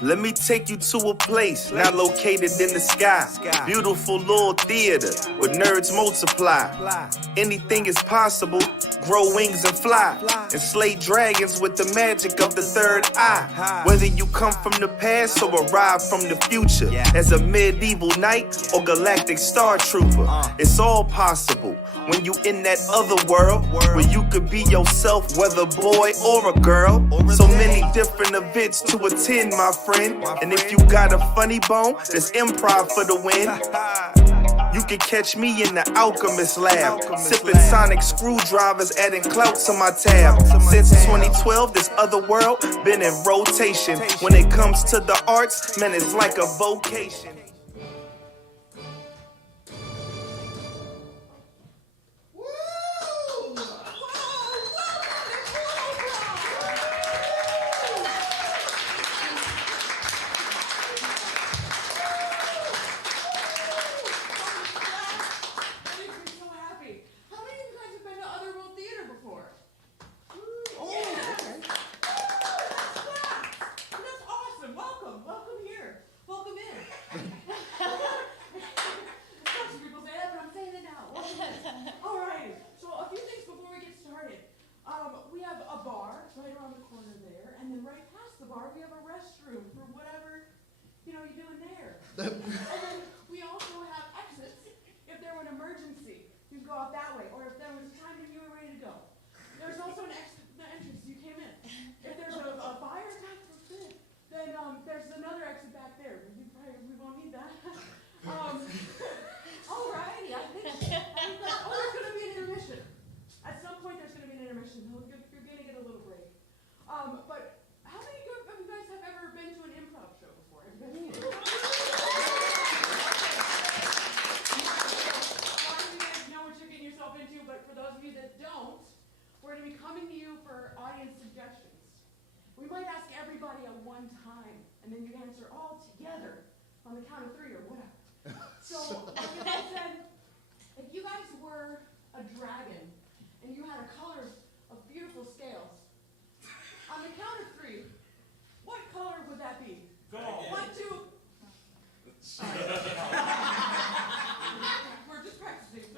Let me take you to a place not located in the sky. Beautiful little theater where nerds multiply. Anything is possible, grow wings and fly. And slay dragons with the magic of the third eye. Whether you come from the past or arrive from the future, as a medieval knight or galactic star trooper, it's all possible when you in that other world where you could be yourself, whether boy or a girl. So many different events to attend, my friend. And if you got a funny bone, there's improv for the win. You can catch me in the Alchemist Lab, sipping sonic screwdrivers, adding clout to my tab. Since 2012, this Otherworld been in rotation. When it comes to the arts, man, it's like a vocation. And then we also have exits. If there were an emergency, you can go out that way. Or if there was a time when you were ready to go. There's also an exit, the entrance you came in. If there's a fire attack, then there's another exit back there. We won't need that. Alrighty, I think there's going to be an intermission. At some point, there's going to be an intermission. You're going to get a little break. But how many of you guys have ever been to an improv show before? Into, but for those of you that don't, we're going to be coming to you for audience suggestions. We might ask everybody at one time, and then you answer all together on the count of 3 or whatever. So, like I said, if you guys were a dragon and you had a color of beautiful scales, on the count of 3, what color would that be? Go on. 1, 2. We're just practicing.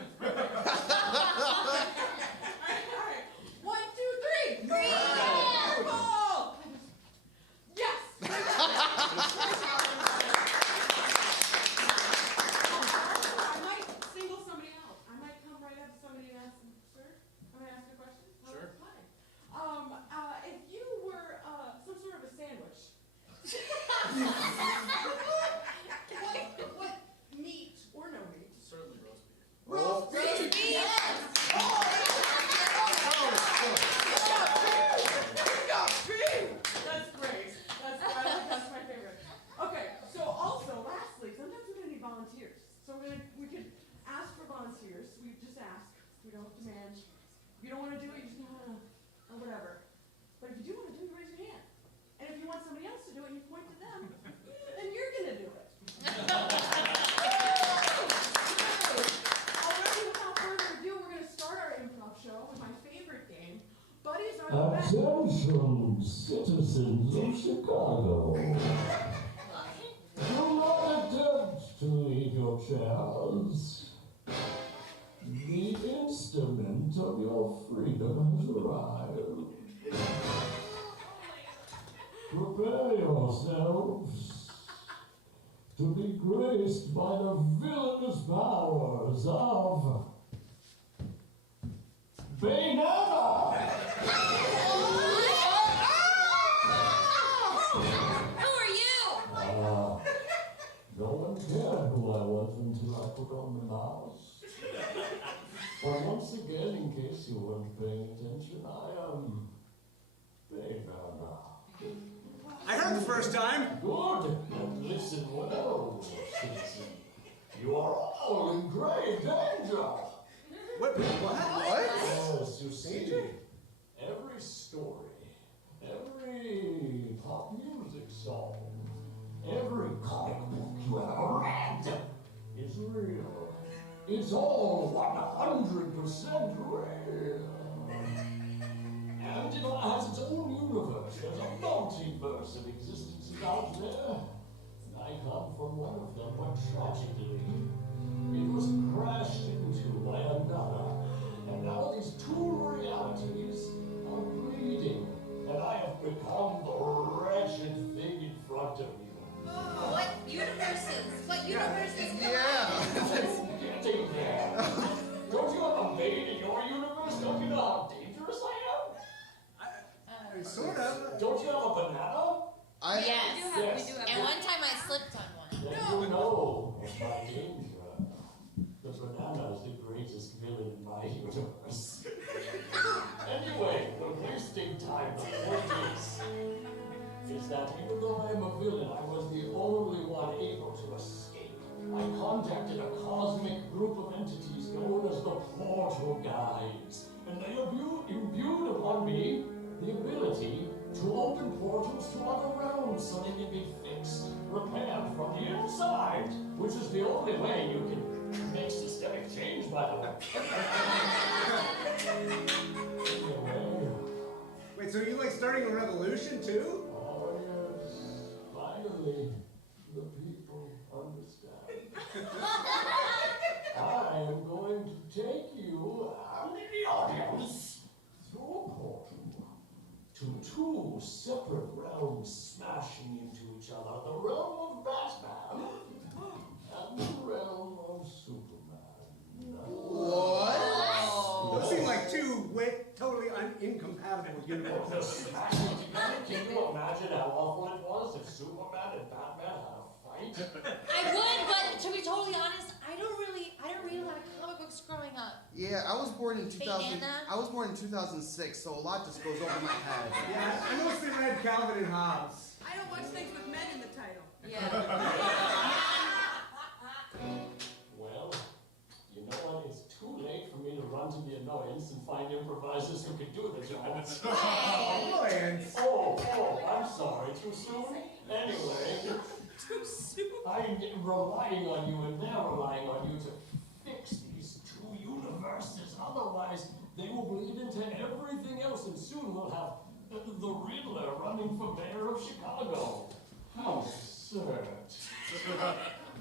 Attention, citizens of Chicago. Do not attempt to leave your chairs. The instrument of your freedom has arrived. Prepare yourselves to be graced by the villainous powers of Banana! No one cared who I was until I put on the mouse. But once again, in case you weren't paying attention, I am Banana. I heard the first time. Good. And listen well, citizen. You are all in grave danger. What? Yes, you see, every story, every pop music song, every comic book you ever read is real. It's all 100% real. And it all has its own universe. There's a multiverse of existences out there. And I come from one of them, but tragically, it was crashed into by another. And now these two realities are bleeding. And I have become the wretched thing in front of you. What universes? What universes? Getting there. Don't you have a maid in your universe? Don't you know how dangerous I am? Sort of. Don't you have a banana? Yes. Yes. And one time I slipped on one. Then you know of my danger. The banana is the greatest villain in my universe. Anyway, the wasting time before this is that even though I am a villain, I was the only one able to escape. I contacted a cosmic group of entities known as the Portal Guys, and they imbued upon me the ability to open portals to other realms so they can be fixed, repaired from the inside, which is the only way you can make systemic change, by the way. Anyway. Wait, so are you like starting a revolution too? Oh yes, finally, the people understand. I am going to take you and the audience through a portal to two separate realms smashing into each other. The realm of Batman and the realm of Superman. What? Those seem like two totally incompatible universes. Smashing together. Can you imagine how awful it was if Superman and Batman had a fight? I would, but to be totally honest, I don't read a lot of comic books growing up. Yeah, I was born in 2000. Banana? I was born in 2006, so a lot just goes over my head. Yeah, I mostly read Calvin and Hobbes. I don't watch things with men in the title. Well, you know what? It's too late for me to run to the annoyance and find improvisers who can do the job. Annoyance. Oh, I'm sorry. Too soon? Anyway. Too soon. I'm relying on you and they're relying on you to fix these two universes. Otherwise, they will bleed into everything else and soon we'll have the Riddler running for mayor of Chicago. How absurd.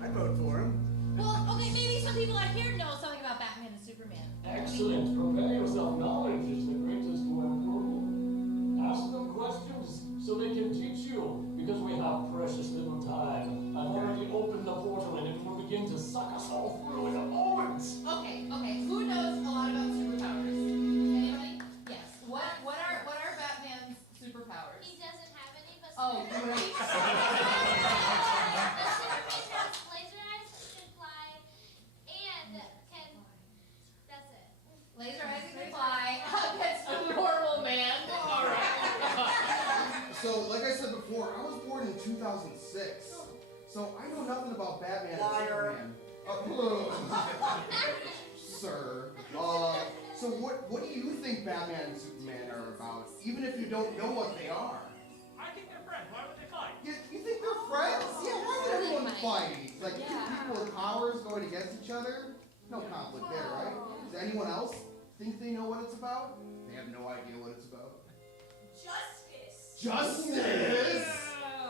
I vote for him. Well, okay, maybe some people out here know something about Batman and Superman. Excellent. Prepare yourself. Knowledge is the greatest weapon. Ask them questions so they can teach you. Because we have precious little time. I've already opened the portal and it will begin to suck us all through in a moment. Okay. Who knows a lot about superpowers? Anybody? Yes. What are Batman's superpowers? He doesn't have any, but Oh, great. the Superman has laser eyes, can fly, and can. That's it. Laser eyes can fly. That's a normal man. All right. So, like I said before, I was born in 2006, so I know nothing about Batman and Superman. Sir. So what do you think Batman and Superman are about? Even if you don't know what they are. I think they're friends. Why would they fight? You think they're friends? Yeah, why would everyone fight? Like two people with powers going against each other? No conflict there, right? Does anyone else think they know what it's about? They have no idea what it's about. Justice!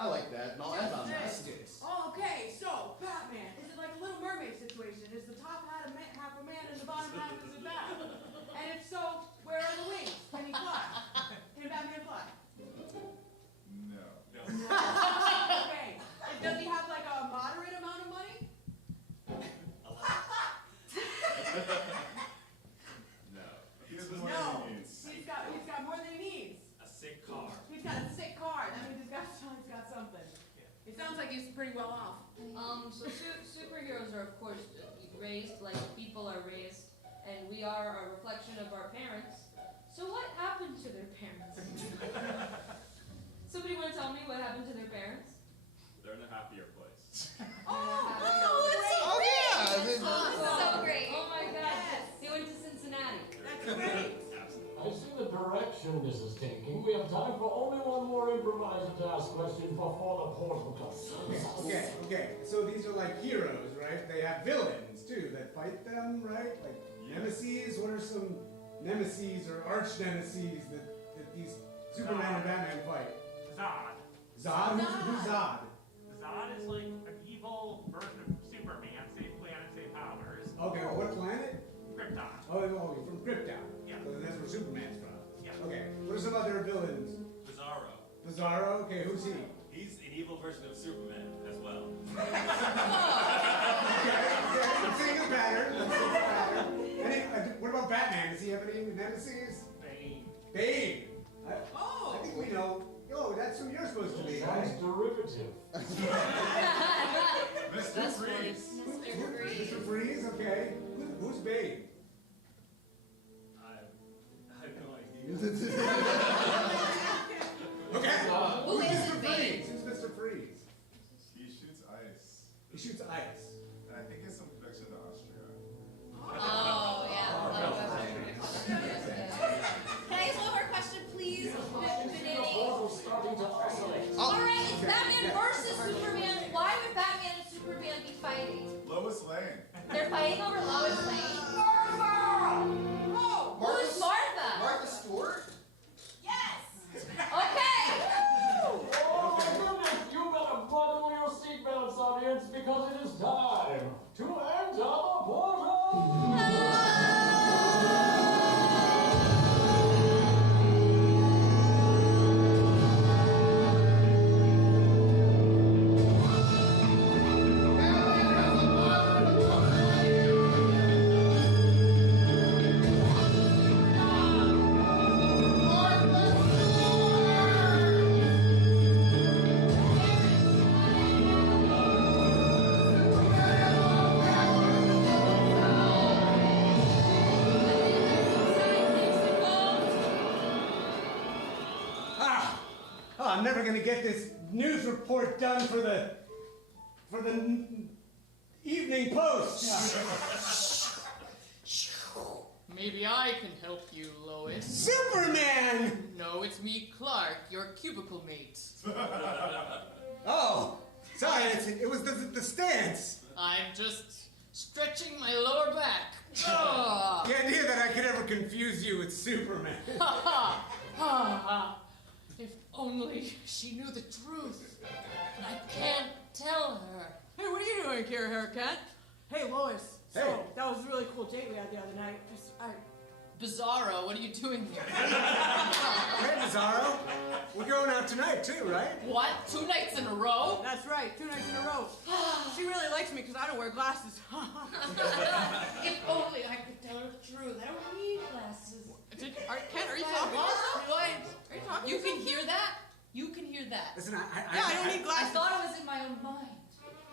I like that. No, that's not Justice. Oh, okay, so Batman. Is it like a Little Mermaid situation? Is the top half a man and the bottom half is a bat? And if so, where are the wings? Can he fly? Can Batman fly? No. Okay. Does he have like a moderate amount of money? No. No. He's got more than he needs. A sick car. He's got a sick car. That means he's got something. It sounds like he's pretty well off. So superheroes are of course raised like people are raised, and we are a reflection of our parents. So what happened to their parents? Somebody want to tell me what happened to their parents? They're in a happier place. Oh yeah! So great. Oh my God! They went to Cincinnati. That's great. I see the direction this is taking. We have time for only one more improviser to ask questions before the portal comes. Okay. So these are like heroes, right? They have villains too that fight them, right? Like nemesis. What are some nemesis or arch nemesis that these Superman and Batman fight? Zod. Zod? Who's Zod? Zod is like an evil version of Superman, same planet, same powers. Okay, well, what planet? Krypton. Oh, you're from Krypton. Yeah. So that's where Superman's from. Yeah. Okay, what are some other villains? Bizarro. Bizarro? Okay, who's he? He's an evil version of Superman as well. Okay, I'm seeing a pattern. What about Batman? Does he have any nemesis? Bane. Bane. I Oh! think we know. Oh, that's who you're supposed to be, Sounds right? derivative. Mr. Freeze. Mr. Freeze, okay. Who's Bane? I have no idea. Okay. Who Who's is Mr. it, Bane? Freeze? Who's Mr. Freeze? He shoots ice. He shoots ice. And I think it's some connection to Austria. Oh, yeah. Can I ask one more question, please? Portal's starting to oscillate. Alright, it's Batman versus Superman. Why would Batman and Superman be fighting? Lois Lane. They're fighting over Lois Lane. Oh! Who's Martha? Martha Stewart? Okay! Oh my goodness, you better buckle your seatbelts, audience, because it is time to enter the portal! Oh, I'm never gonna get this news report done for the Evening Post. Maybe I can help you, Lois. Superman! No, it's me, Clark, your cubicle mate. Oh, sorry, it was the stance. I'm just stretching my lower back. Oh. The idea that I could ever confuse you with Superman. Ha ha! Ha ha! If only she knew the truth. And I can't tell her. Hey, what are you doing here, Haircut? Hey, Lois. So, Hey. that was a really cool date we had the other night. Bizarro, what are you doing here? Hey, Bizarro. We're going out tonight, too, right? What? 2 nights in a row? That's right, 2 nights in a row. She really likes me because I don't wear glasses. If only I could tell her the truth. I don't need glasses. Ken, are you talking? Are you talking? You can hear that? You can hear that. Listen, Yeah, I don't need I glasses. thought it was in my own mind.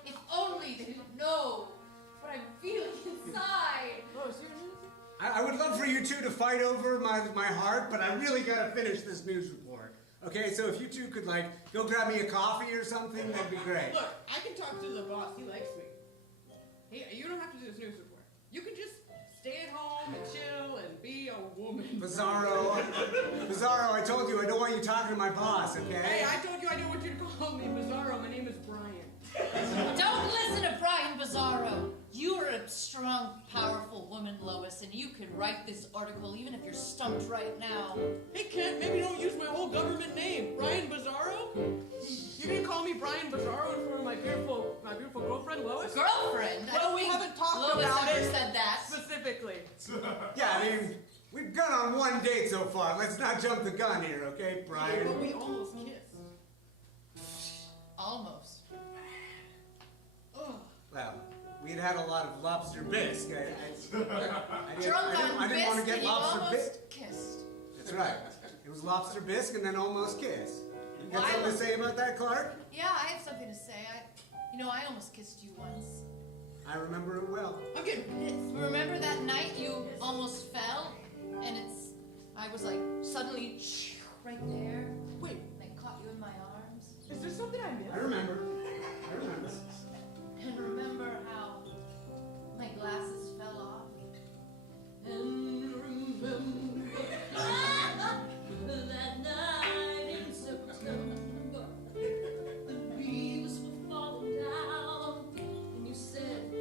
If only they didn't know what I'm feeling inside. Lois, you're I would love for you two to fight over my heart, but I really gotta finish this news report. Okay, so if you two could, like, go grab me a coffee or something, that'd be great. Look, I can talk to the boss. He likes me. Hey, you don't have to do this news report. You can just stay at home and chill and be a woman. Bizarro, I told you I don't want you talking to my boss, okay? Hey, I told you I don't want you to call me Bizarro. My name is Brian. Don't listen to Brian Bizarro. You are a strong, powerful woman, Lois, and you can write this article even if you're stumped right now. Hey, Kent, maybe don't use my whole government name. Brian Bizarro? You gonna call me Brian Bizarro in front of my beautiful girlfriend, Lois? Girlfriend? I Well, don't we think haven't talked Lois about ever it said that. specifically. Yeah, I mean, we've gone on one date so far. Let's not jump the gun here, okay, Brian? But we almost kissed. Almost. Well, we'd had a lot of lobster bisque. I Drunk on didn't want to bisque get and you lobster almost bisque. kissed. That's right. It was lobster bisque and then almost kiss. You got Well, I something to was- say about that, Clark? Yeah, I have something to say. I almost kissed you once. I remember it well. I'm getting pissed. Remember that night you almost fell? And I was like, suddenly, right there. Wait, And I caught you in my arms. is there something I missed? I remember. And remember how my glasses fell off? And remember that night in September, the leaves were falling down, and you said,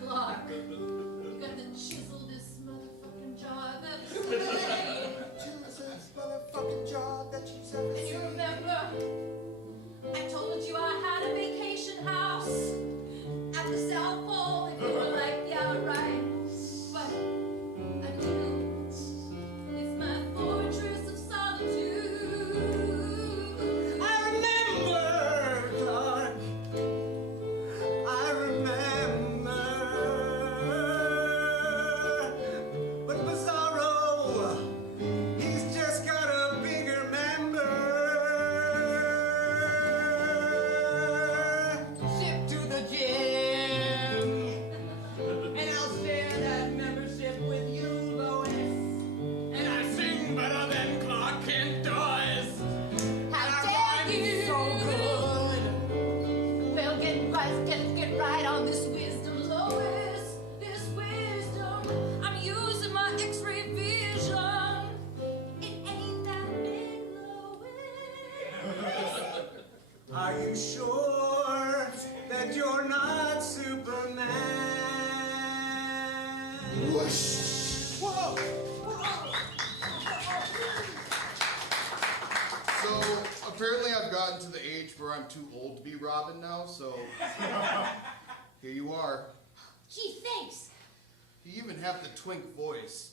Clark, you got the chiseledest motherfucking jaw I've ever seen. Chiseledest motherfucking Are you sure that you're not Superman? Whoosh! Whoa! So, apparently I've gotten to the age where I'm too old to be Robin now, so here you are. Gee, thanks. You even have the twink voice.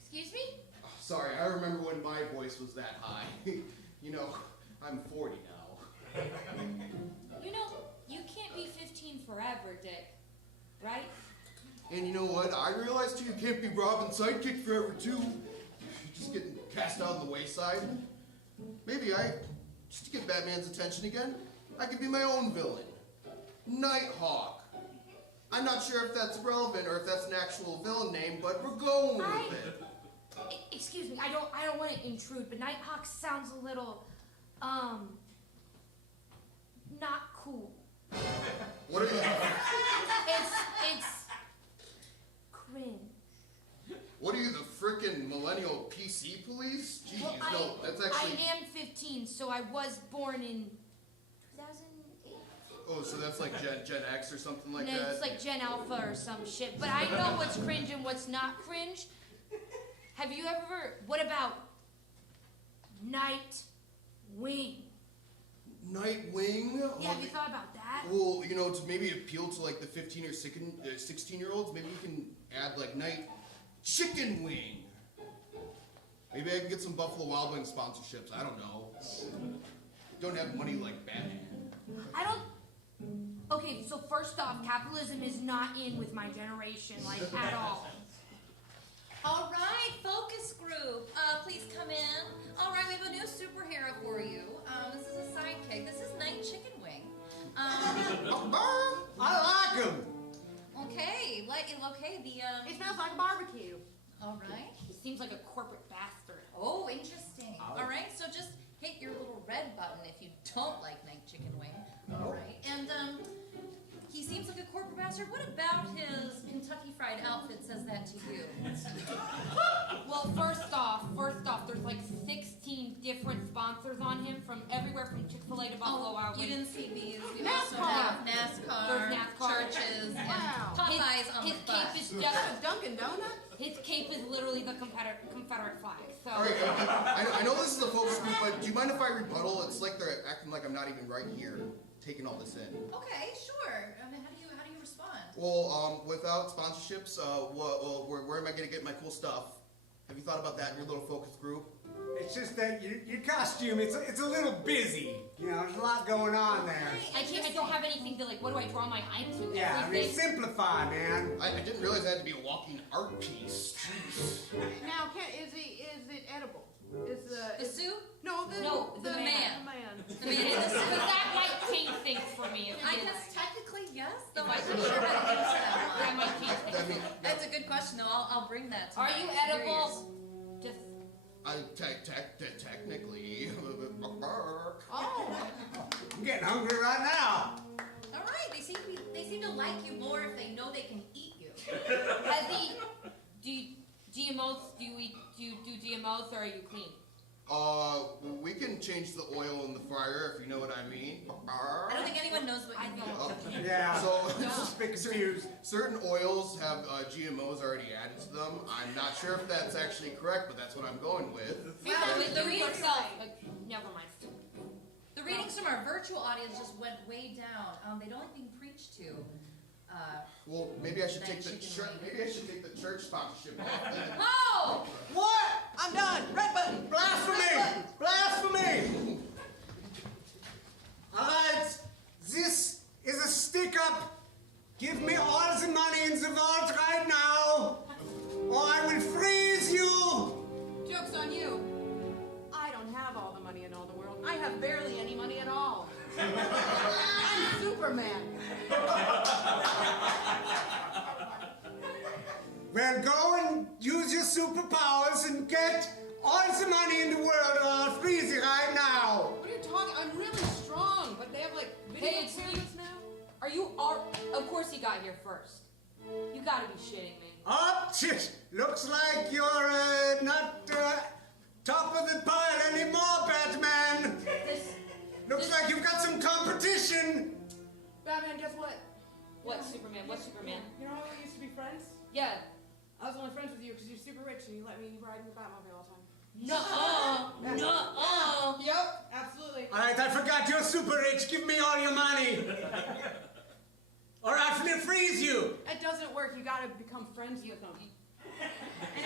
Excuse me? Sorry, I remember when my voice was that high. You know, I'm 40 now. You know, you can't be 15 forever, Dick. Right? And you know what? I realized too, you can't be Robin's sidekick forever too. You're just getting cast out on the wayside. Maybe just to get Batman's attention again, I could be my own villain. Nighthawk. I'm not sure if that's relevant or if that's an actual villain name, but we're going with it. Excuse me, I don't want to intrude, but Nighthawk sounds a little, not cool. What are you? It's cringe. What are you, the frickin' millennial PC police? Jeez, Well, no, that's actually. I am 15, so I was born in 2008. Oh, so that's like Gen X or something like No, that? it's like Gen Alpha or some shit. But I know what's cringe and what's not cringe. Have you ever? What about Nightwing? Nightwing? Yeah, have you thought about that? Well, you know, to maybe appeal to like the 15 or 16-year-olds, maybe we can add like Night Chicken Wing. Maybe I can get some Buffalo Wild Wings sponsorships. I don't know. Don't have money like Batman. I don't. Okay, so first off, capitalism is not in with my generation, like at all. All right, focus group. Please come in. All right, we have a new superhero for you. This is a sidekick. This is Night Chicken Wing. I like him. Okay, It smells like barbecue. All right. He seems like a corporate bastard. Oh, interesting. All right, so just hit your little red button if you don't like Night Chicken Wing. All right, and he seems like a corporate bastard. What about his Kentucky Fried outfit says that to you? Well, first off, there's like 16 different sponsors on him from everywhere from Chick-fil-A to Buffalo Wild Wings. You didn't see these. We NASCAR. also have NASCAR, There's NASCAR. churches, and Wow. Popeyes on his the bus. cape is just Dunkin' Donuts? his cape is literally the Confederate flag. So All right, I know this is a focus group, but do you mind if I rebuttal? It's like they're acting like I'm not even right here, taking all this in. Okay, sure. I mean, how do you respond? Well, without sponsorships, where am I gonna get my cool stuff? Have you thought about that in your little focus group? It's just that your costume, it's a little busy. You know, there's a lot going on there. I don't have anything to like. What do I draw my eye to? Yeah, I mean, Everything? simplify, man. I didn't realize I had to be a walking art piece. Jeez. Now, is it edible? The suit? No, the man. The man. The man in the suit. But that might change things for me. If I you guess technically yes, though If I'm I not sure how to answer that that one. might change things. I mean, That's a good question, though. I'll bring that to Are my you superiors. edible? Just technically. Oh. I'm getting hungry right now. All right, they seem to like you more if they know they can eat you. has he? GMOs? Do you do GMOs or are you clean? We can change the oil in the fryer if you know what I mean. I don't think anyone knows what you mean. Yeah. So, Just a bit confused. certain oils have GMOs already added to them. I'm not sure if that's actually correct, but that's what I'm going with. Wow, With the you readings, yourself. Never mind. the readings from our virtual audience just went way down. They don't like being preached to. Well, maybe I should That take the chicken church. wing. Maybe I should take the church sponsorship off then. Oh! What? I'm done. Red button. Blasphemy! Blasphemy! Alright, this is a stick-up. Give me all the money in the world right now, or I will freeze you! Joke's on you. I don't have all the money in all the world. I have barely any money at all. I'm Superman. Well, go and use your superpowers and get all the money in the world, or I'll freeze you right now. What are you talking? I'm really strong, but they have like video Hey, cameras now. Are you? Of course he got here first. You gotta be shitting me. Oh, looks like you're not top of the pile anymore, Batman. Batman, guess what? What, Superman? What, Superman? You know how we used to be friends? Yeah. I was only friends with you because you're super rich and you let me ride in the Batmobile all the time. Nuh-uh. Nuh-uh. Yep, absolutely. All right, I forgot you're super rich. Give me all your money. Or I'm gonna freeze you. It doesn't work. You gotta become friends with them. And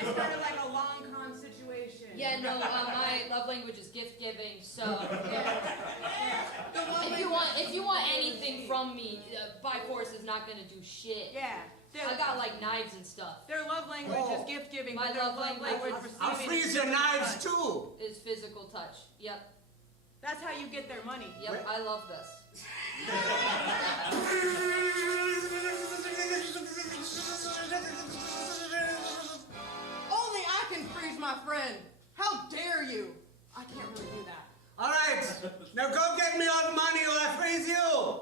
it's kind of like a long con situation. Yeah, no, my love language is gift giving, so if you want anything from me, by force is not gonna do shit. Yeah. I got like knives and stuff. Their love language is gift giving. My their love language I'll freeze your knives too. Is physical touch. Yep. That's how you get their money. Yep, I love this. Only I can freeze my friend. How dare you? I can't really do that. All right, now go get me all the money or I freeze you.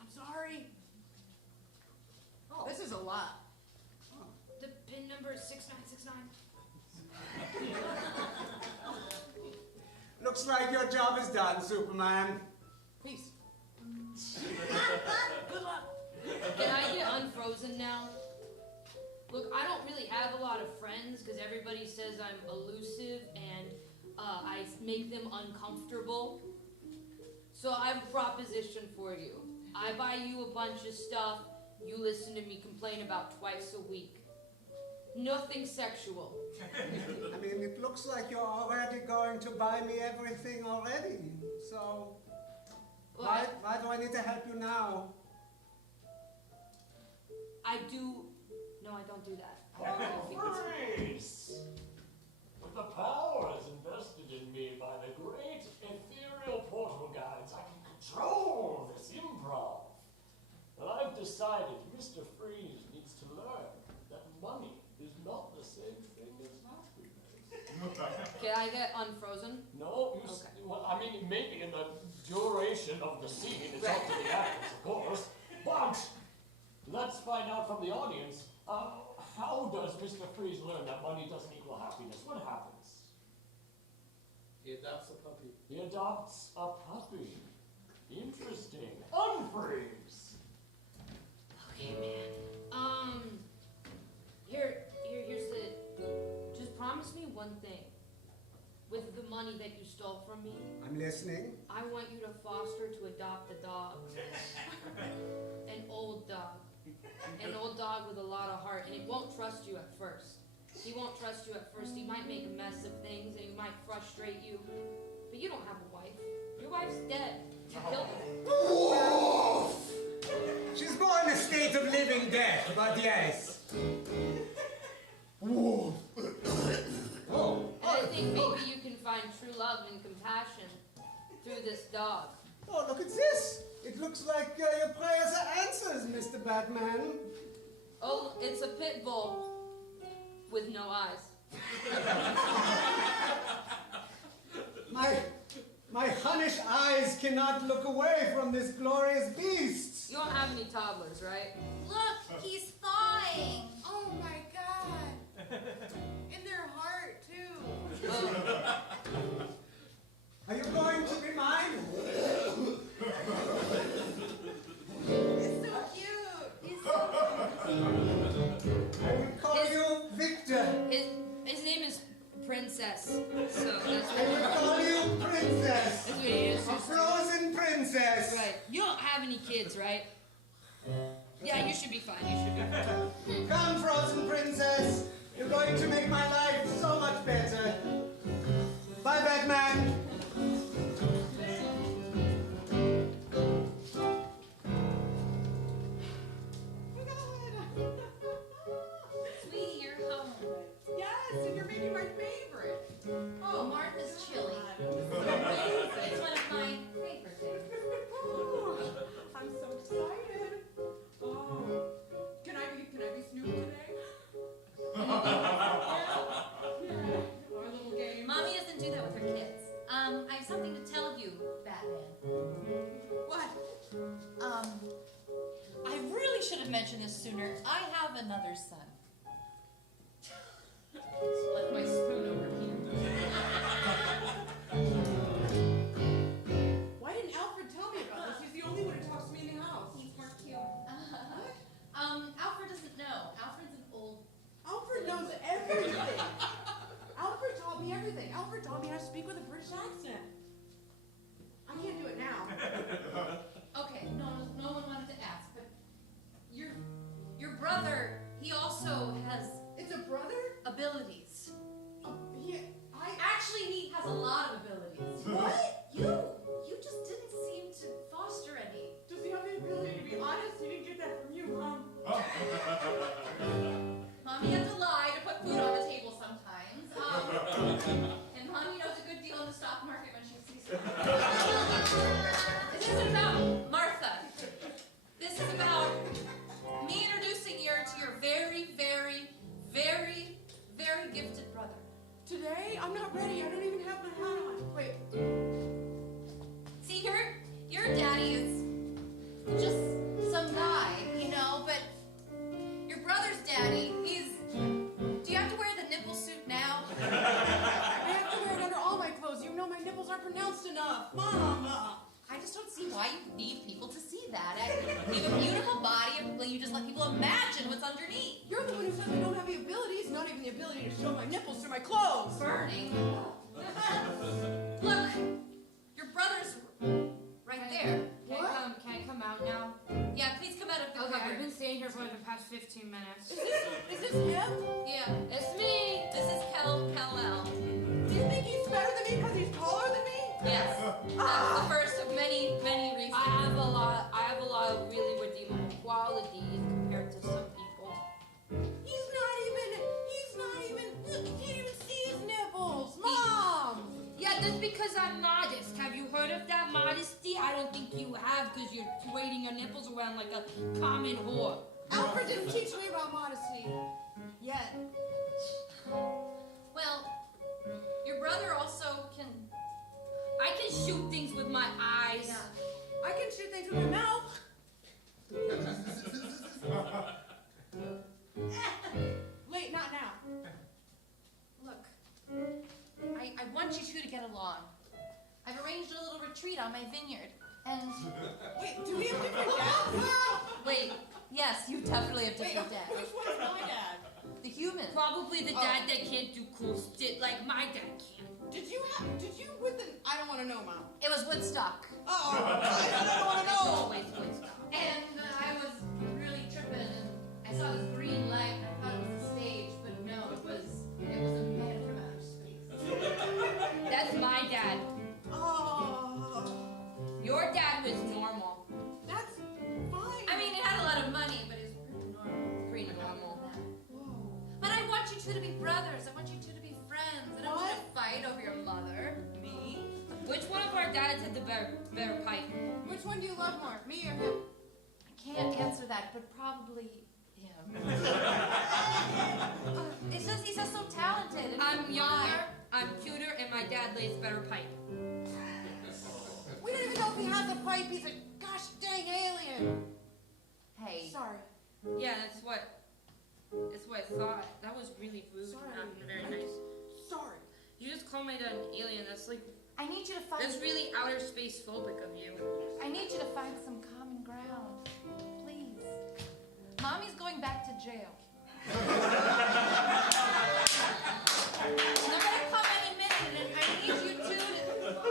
I'm sorry. Oh, this is a lot. The pin number is 6969. Looks like your job is done, Superman. Peace. Good luck. Can I get unfrozen now? Look, I don't really have a lot of friends because everybody says I'm elusive and I make them uncomfortable. So I have a proposition for you. I buy you a bunch of stuff you listen to me complain about twice a week. Nothing sexual. I mean, it looks like you're already going to buy me everything already. So, why do I need to help you now? I do. No, I don't do that. Freeze! With the powers invested in me by the great ethereal portal guides, I can control this improv. Well, I've decided Mr. Freeze needs to learn that money is not the same thing as happiness. Can I get unfrozen? No, well, I mean, maybe in the duration of the scene, it's up to the actors, of course, but let's find out from the audience, how does Mr. Freeze learn that money doesn't equal happiness? What happens? He adopts a puppy. He adopts a puppy. Interesting. Unfreeze! Okay, man. Here's the... Just promise me one thing. With the money that you stole from me, I'm listening. I want you to foster to adopt a dog. An old dog. An old dog with a lot of heart, and it won't trust you at first. He won't trust you at first. He might make a mess of things, and he might frustrate you. But you don't have a wife. Your wife's dead. You killed her. She's more in a state of living death, but yes. And I think maybe you can find true love and compassion through this dog. Oh, look at this. It looks like your prayers are answers, Mr. Batman. Oh, it's a pit bull with no eyes. My hunnish eyes cannot look away from this glorious beast. You don't have any toddlers, right? Look, he's thawing. Oh my god. In their heart, too. Are you going to be mine? It's so cute. He's so cute. I will call you Victor. His name is Princess. So that's I will call you Princess. That's what he is. A frozen princess. Right. You don't have any kids, right? Yeah, you should be fine. You should be fine. Come, frozen princess. You're going to make my life so much better. Bye, Batman. Sweetie, you're home. Yes, and you're making my favorite. Oh, Martha's chili. It's one of my favorite things. I'm so excited. Oh, can I be Snoopy today? Yeah. Our little game. Mommy doesn't do that with her kids. I have something to tell you, Batman. What? I really should have mentioned this sooner. I have another son. Left my spoon over here. Why didn't Alfred taught me how to speak with a British accent. I can't do it now. Okay, no one wanted to ask, but your brother, he also has It's a brother? abilities. Actually, he has a lot of abilities. What? You just didn't seem to foster any. Does he have the ability to be honest? He didn't get that from you, Mom. Mommy has to lie to put food on the table sometimes. And Mommy knows a good deal in the stock market when she sees it. This isn't about Martha. This is about me introducing you to your very, very, very, very gifted brother. Today? I'm not ready. I don't even have my hat on. Wait. See, your daddy is just some guy, you know, but your brother's daddy, do you have to wear the nipple suit now? I have to wear it under all my clothes. You know my nipples aren't pronounced enough. Mom! I just don't see why you need people to see that. You have a beautiful body, and you just let people imagine what's underneath. You're the one who says I don't have the abilities, not even the ability to show my nipples through my clothes. Burning. Look, your brother's right there. Can I come out now? Yeah, please come out of the Okay, cupboard. I've been staying here for like the past 15 minutes. Is this him? Yeah. It's me! This is Kel-El. Do you think he's better than me because he's taller than me? Yes. That's the first of many, many reasons. I have a lot of really redeemable qualities compared to some people. He's not even, look, you can't even see his nipples. Mom! Yeah, that's because I'm modest. Have you heard of that modesty? I don't think you have, because you're parading your nipples around like a common whore. Alfred didn't teach me about modesty. Yet. Well, your brother also can... I can shoot things with my eyes. Yeah. I can shoot things with my mouth. Wait, not now. Look, I want you two to get along. I've arranged a little retreat on my vineyard, and... Wait, do we have different dads? Wait, yes, you definitely have different dads. Which one's my dad? The human. Probably the dad that can't do cool shit like my dad can. Did you with the, I don't want to know, Mom. It was Woodstock. Oh, I don't want to know. Always Woodstock. And I was really tripping, and I saw this green light, and I thought it was a stage, but no, it was a man from outer space. That's my dad. Oh. Your dad was normal. That's fine. I mean, he had a lot of money, but he was pretty normal. Whoa. But I want you two to be brothers. I want you two to be friends. I don't want you to fight over your mother. Me? Which one of our dads had the better pipe? Which one do you love more, me or him? I can't answer that, but probably him. It's just he's just so talented. And I'm younger, I'm cuter, and my dad lays better pipe. We don't even know if he has a pipe. He's a gosh dang alien. Hey. Sorry. Yeah, that's what I thought. That was really rude. Sorry. Not very nice. Sorry. You just called my dad an alien. That's like, I need you to find... that's really outer space phobic of you. I need you to find some common ground. Please. Mommy's going back to jail. And I'm gonna come any minute, and I need you two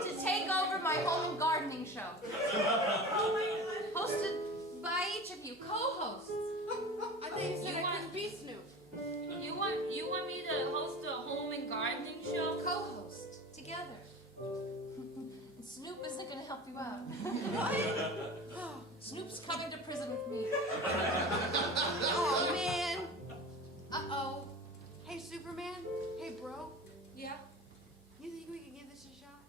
to take over my home and gardening show. Hosted by each of you, co-hosts. I think you said I couldn't be Snoop. You want me to host a home and gardening show? Co-host together. And Snoop isn't gonna help you out. What? Snoop's coming to prison with me. Oh, man. Uh-oh. Hey, Superman. Hey, bro. Yeah. You think we can give this a shot?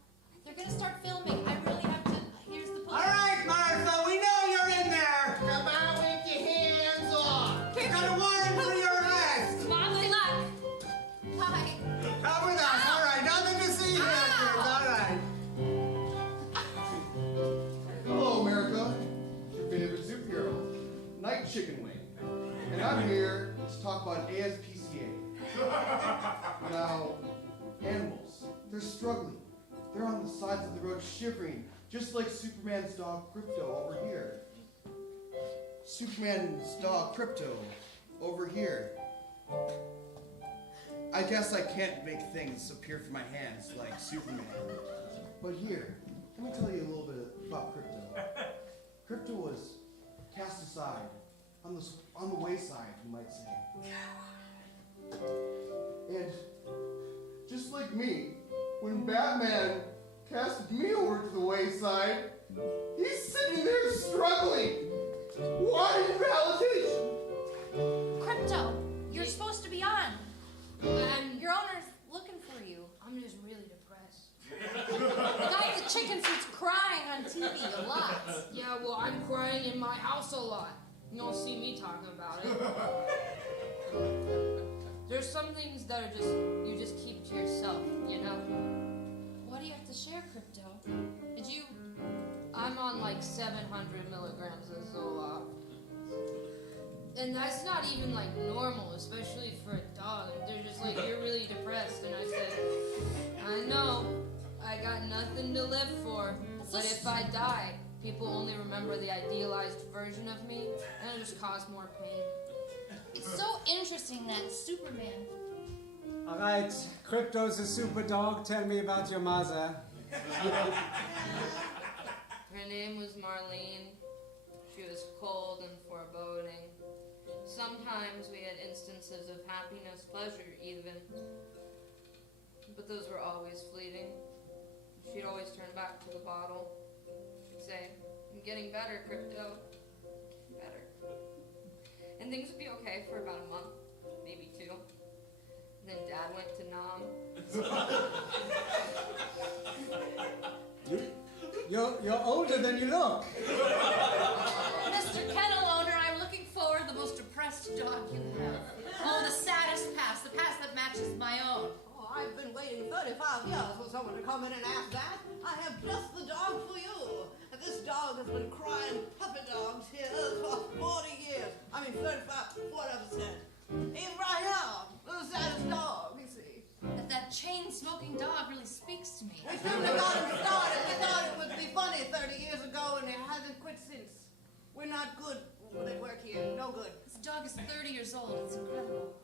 They're gonna start filming. I really have to... Here's the police. All right, Martha, we know you're in there. Come on with your hands off. Got a warrant for your arrest. Mom, good luck. Hi. Come with us. All right, nothing to see here, kids. All right. Hello, America. Your favorite superhero, Night Chicken Wing. And I'm here to talk about ASPCA. Now, animals, they're struggling. They're on the sides of the road shivering, just like Superman's dog Crypto over here. Superman's dog Crypto over here. I guess I can't make things appear from my hands like Superman. But here, let me tell you a little bit about Crypto. Crypto was cast aside, on the wayside, you might say. And just like me, when Batman casted me over to the wayside, he's sitting there struggling, wanting validation. Crypto, you're supposed to be on. And Your owner's looking for you. I'm just really depressed. The guy with the chicken suit's crying on TV a lot. Yeah, well, I'm crying in my house a lot. You don't see me talking about it. There's some things that are you just keep to yourself, you know? What do you have to share, Crypto? I'm on like 700 milligrams of Zoloft. And that's not even like normal, especially for a dog. They're just like, you're really depressed. And I said, I know, I got nothing to live for. But if I die, people only remember the idealized version of me, and it'll just cause more pain. It's so interesting that Superman. All right, Crypto's a super dog. Tell me about your mother. Her name was Marlene. She was cold and foreboding. Sometimes we had instances of happiness, pleasure even, but those were always fleeting. She'd always turn back to the bottle. She'd say, I'm getting better, Crypto. Getting better. And things would be okay for about a month, maybe 2. And then Dad went to Nam. You're older than you look. Mr. Kennel owner, I'm looking for the most depressed dog you have. Oh, the saddest past, the past that matches my own. Oh, I've been waiting 35 years for someone to come in and ask that. I have just the dog for you. And this dog has been crying puppy dog's tears for 40 years. I mean 35, whatever said. He's right here, the saddest dog, you see. That chain-smoking dog really speaks to me. We shouldn't have got him started. We thought it would be funny 30 years ago, and it hasn't quit since. We're not good at work here. No good. This dog is 30 years old. It's incredible.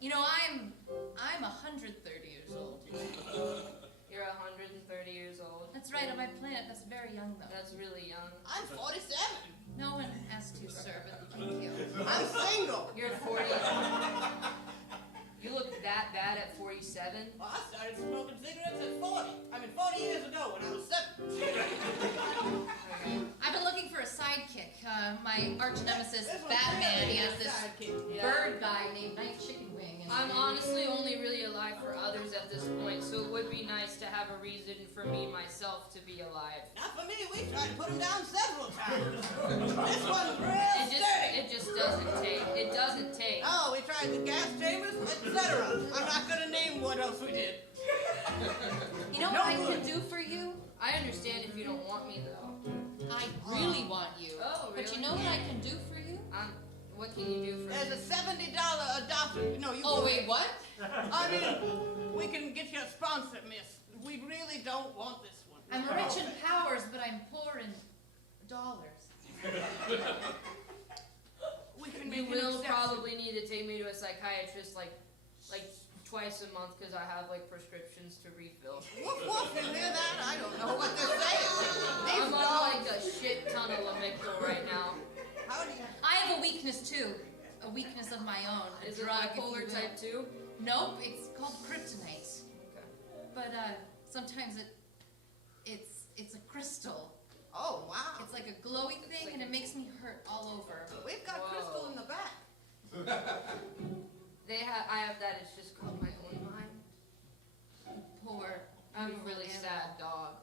You know, I'm 130 years old. You're 130 years old. That's right, on my planet. That's very young, though. That's really young. I'm 47. No one asked you, sir, but thank you. I'm single. You're 40. You look that bad at 47? Well, I started smoking cigarettes at 40. I mean, 40 years ago when I was 7. I've been looking for a sidekick. My arch nemesis, Batman, he has this bird guy named Night Chicken Wing. And I'm honestly only really alive for others at this point, so it would be nice to have a reason for me, myself, to be alive. Not for me. We tried to put him down several times. This one's real sturdy. It just doesn't take. It doesn't take. Oh, we tried the gas chambers, etc. I'm not going to name what else we did. You know what I can do for you? I understand if you don't want me, though. I really want you. Oh, really? But you know what I can do for you? What can you do for me? There's a $70 adoption. No, you. Oh, wait, what? I mean, we can get you a sponsor, miss. We really don't want this one. I'm rich in powers, but I'm poor in dollars. We can You make will probably need to take me to a psychiatrist like twice a month because I have like prescriptions to refill. Woof woof, you hear that? I don't know what they're saying. I'm on like a shit ton of Lamictal right now. How do you? I have a weakness too. A weakness of my own. A Is it drug, if you bipolar will. type 2? Nope, it's called kryptonite. Okay. But sometimes it's a crystal. Oh, wow. It's like a glowy thing, and it makes me hurt all over. We've got crystal in the back. I have that. It's just called my own mind. Poor. I'm a really sad dog.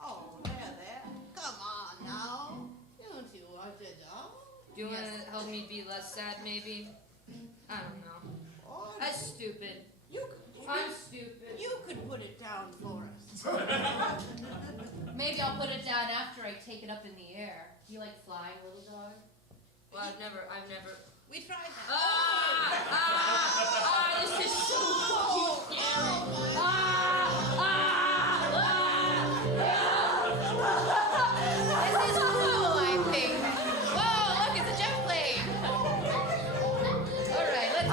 Oh, there. Come on now. Don't you want a dog? Do you want to help me be less sad, maybe? I don't know. Oh, That's stupid. I'm stupid. You could put it down for us. Maybe I'll put it down after I take it up in the air. Do you like flying, little dog? Well, I've never. We tried that. This is so This is cool, I think. Whoa, look, it's a jet plane. All right, let's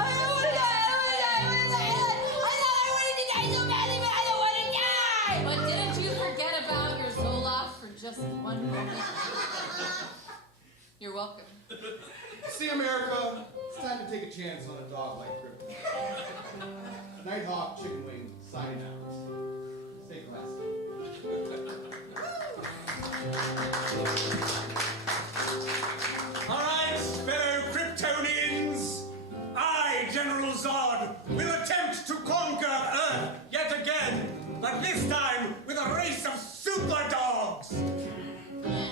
one moment. You're welcome. See, America, it's time to take a chance on a dog like Krypton. Nighthawk Chicken Wing, signing out. Stay classy. All right, fellow Kryptonians, I, General Zod, will attempt to conquer Earth yet again, but this time with a race of super dogs. Yes.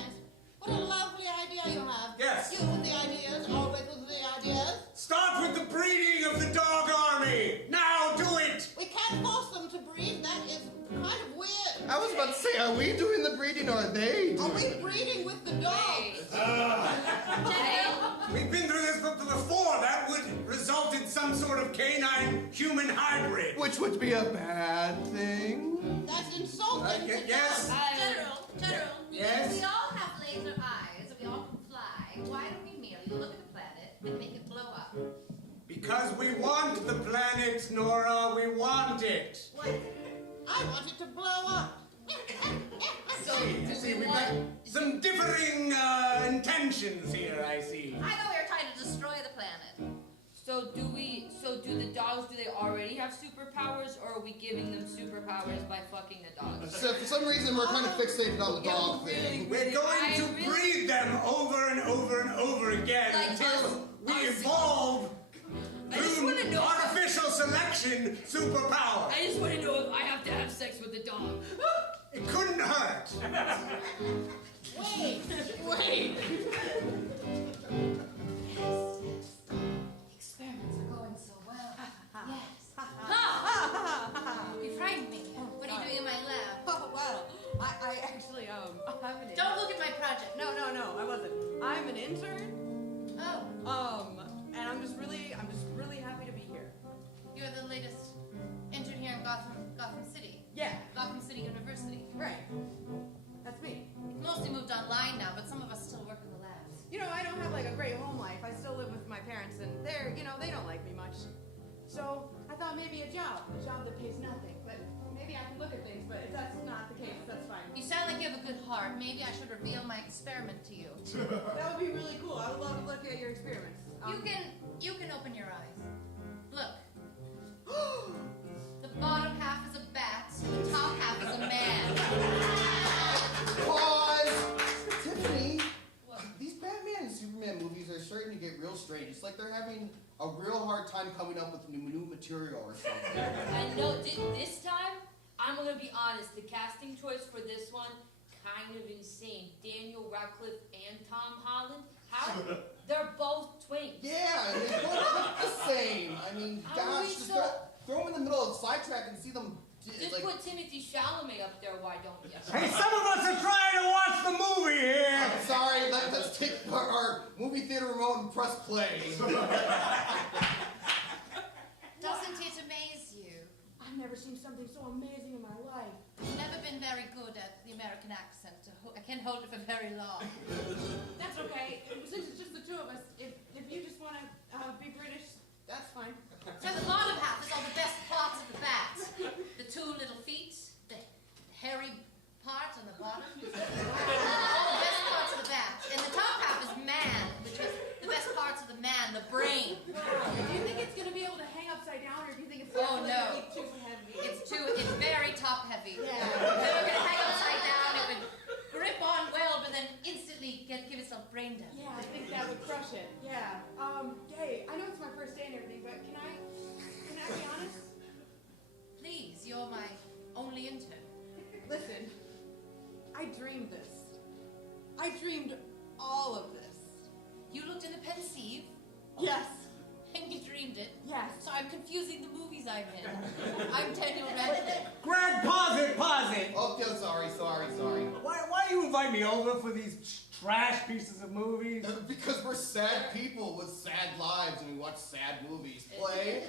What a lovely idea you have. Yes. You with the ideas, always with the ideas. Start with the breeding of the dog army. Now do it. We can't force them to breed. That is kind of weird. I was about to say, are we doing the breeding or are they doing Are we the breeding? breeding with the dogs? We've been through this before. That would result in some sort of canine-human hybrid. Which would be a bad thing. That's insulting. to Yes. dogs. General, Yes? we all have laser eyes and we all can fly. Why don't we merely look at the planet and make it blow up? Because we want the planet, Nora. We want it. What? I want it to blow up. See, we've got some differing intentions here, I see. I know we are trying to destroy the planet. So do the dogs, do they already have superpowers, or are we giving them superpowers by fucking the dogs? So for some reason, we're kind of fixated on the dog thing. We're going to breed them over and over and over again Like until we evolve through artificial selection superpower. I just want to know if I have to have sex with the dog. It couldn't hurt. Wait. Experiments are going so well. Yes. You frightened me. What are you doing in my lab? Oh, well, I actually, I'm an Don't look at my project. No, I wasn't. I'm an intern. Oh. And I'm just really happy to be here. You're the latest intern here in Gotham City. Yeah. Gotham City University. Right. That's me. It's mostly moved online now, but some of us still work in the labs. You know, I don't have like a great home life. I still live with my parents, and they're, they don't like me much. So I thought maybe a job that pays nothing. But maybe I can look at things, but if that's not the case, that's fine. You sound like you have a good heart. Maybe I should reveal my experiment to you. That would be really cool. I would love to look at your experiments. You can open your eyes. Look. The bottom half is a bat, and the top half is a man. Pause! Tiffany, these Batman and Superman movies are starting to get real strange. It's like they're having a real hard time coming up with new material or something. I know, this time, I'm going to be honest, the casting choice for this one, kind of insane. Daniel Radcliffe and Tom Holland, they're both twins. Yeah, and they both look the same. I mean, gosh, just throw them in the middle of the sidetrack and see them. Just put Timothy Chalamet up there, why don't you? Hey, some of us are trying to watch the movie here. I'm sorry, let's take our movie theater remote and press play. Doesn't it amaze you? I've never seen something so amazing in my life. I've never been very good at the American accent. I can't hold it for very long. That's okay. Since it's just the two of us, if you just want to be British, that's fine. So the bottom half is all the best parts of the bat. The two little feet, the hairy part on the bottom. All the best parts of the bat. And the top half is man, which is the best parts of the man, the brain. Do you think it's going to be able to hang upside down, or do you think it's Oh no. too heavy? It's very top heavy. Yeah. If it were going to hang upside down, it would grip on well, but then instantly give itself brain damage. Yeah, I think that would crush it. Yeah. Hey, I know it's my first day and everything, but can I be honest? Please, you're my only intern. Listen, I dreamed this. I dreamed all of this. You looked in the pensieve? Yes. And you dreamed it? Yes. So I'm confusing the movies I'm in. I'm Daniel Radcliffe. Greg, pause it. Oh, yeah, sorry. Why do you invite me over for these trash pieces of movies? Because we're sad people with sad lives and we watch sad movies. Play?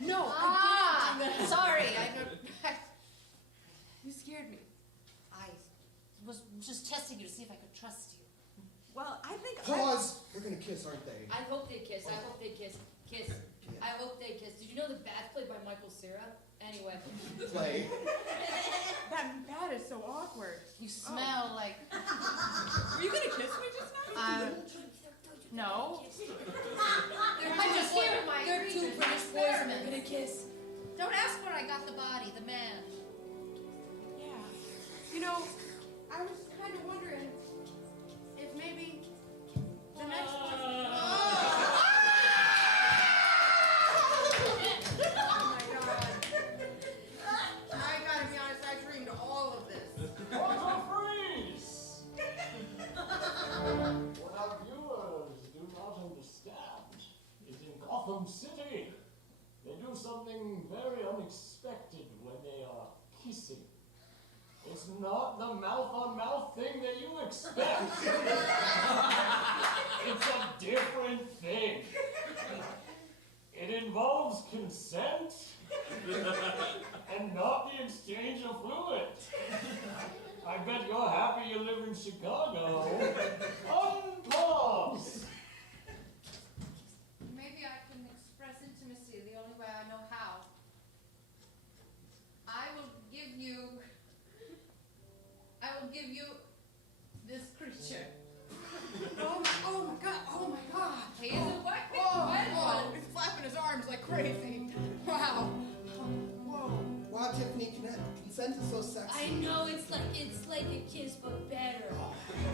No, Ah, I didn't do that. sorry. You scared me. I was just testing you to see if I could trust you. Well, I think Pause. We're gonna kiss, aren't they? I hope they kiss. I hope they kiss. Kiss. I hope they kiss. Did you know the Bat's played by Michael Cera? Anyway. Play. That is so awkward. You smell like... Were you gonna kiss me just now? No. I just hear my They're two British experiment. boys gonna kiss. Don't ask where I got the body, the man. Yeah. You know, I was kind of wondering if maybe the next one... Oh my god. I gotta be honest, I dreamed all of this. Freeze! What our viewers do not understand is in Gotham City, they do something very unexpected when they are kissing. It's not the mouth-on-mouth thing that you expect. It's a different thing. It involves consent and not the exchange of fluid. I bet you're happy you live in Chicago. Unpause! Maybe I can express intimacy the only way I know how. I will give you this creature. Oh my god. He isn't what? He's flapping his arms like crazy. Wow. Whoa. Wow, Tiffany, consent is so sexy. I know, it's like a kiss, but better.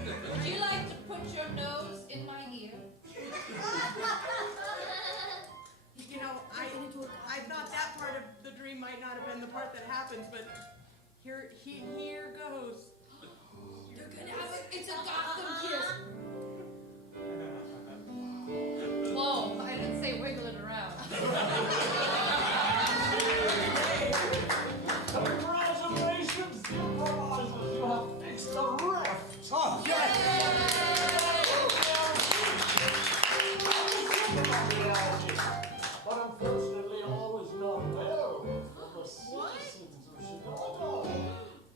Would you like to put your nose in my ear? You know, I thought that part of the dream might not have been the part that happens, but here goes. You're gonna have it's a Gotham kiss. Whoa, I didn't say wiggle it around. Congratulations, improvisers! You have fixed the rift! Oh, yes! But unfortunately, all is not well for the citizens of Chicago.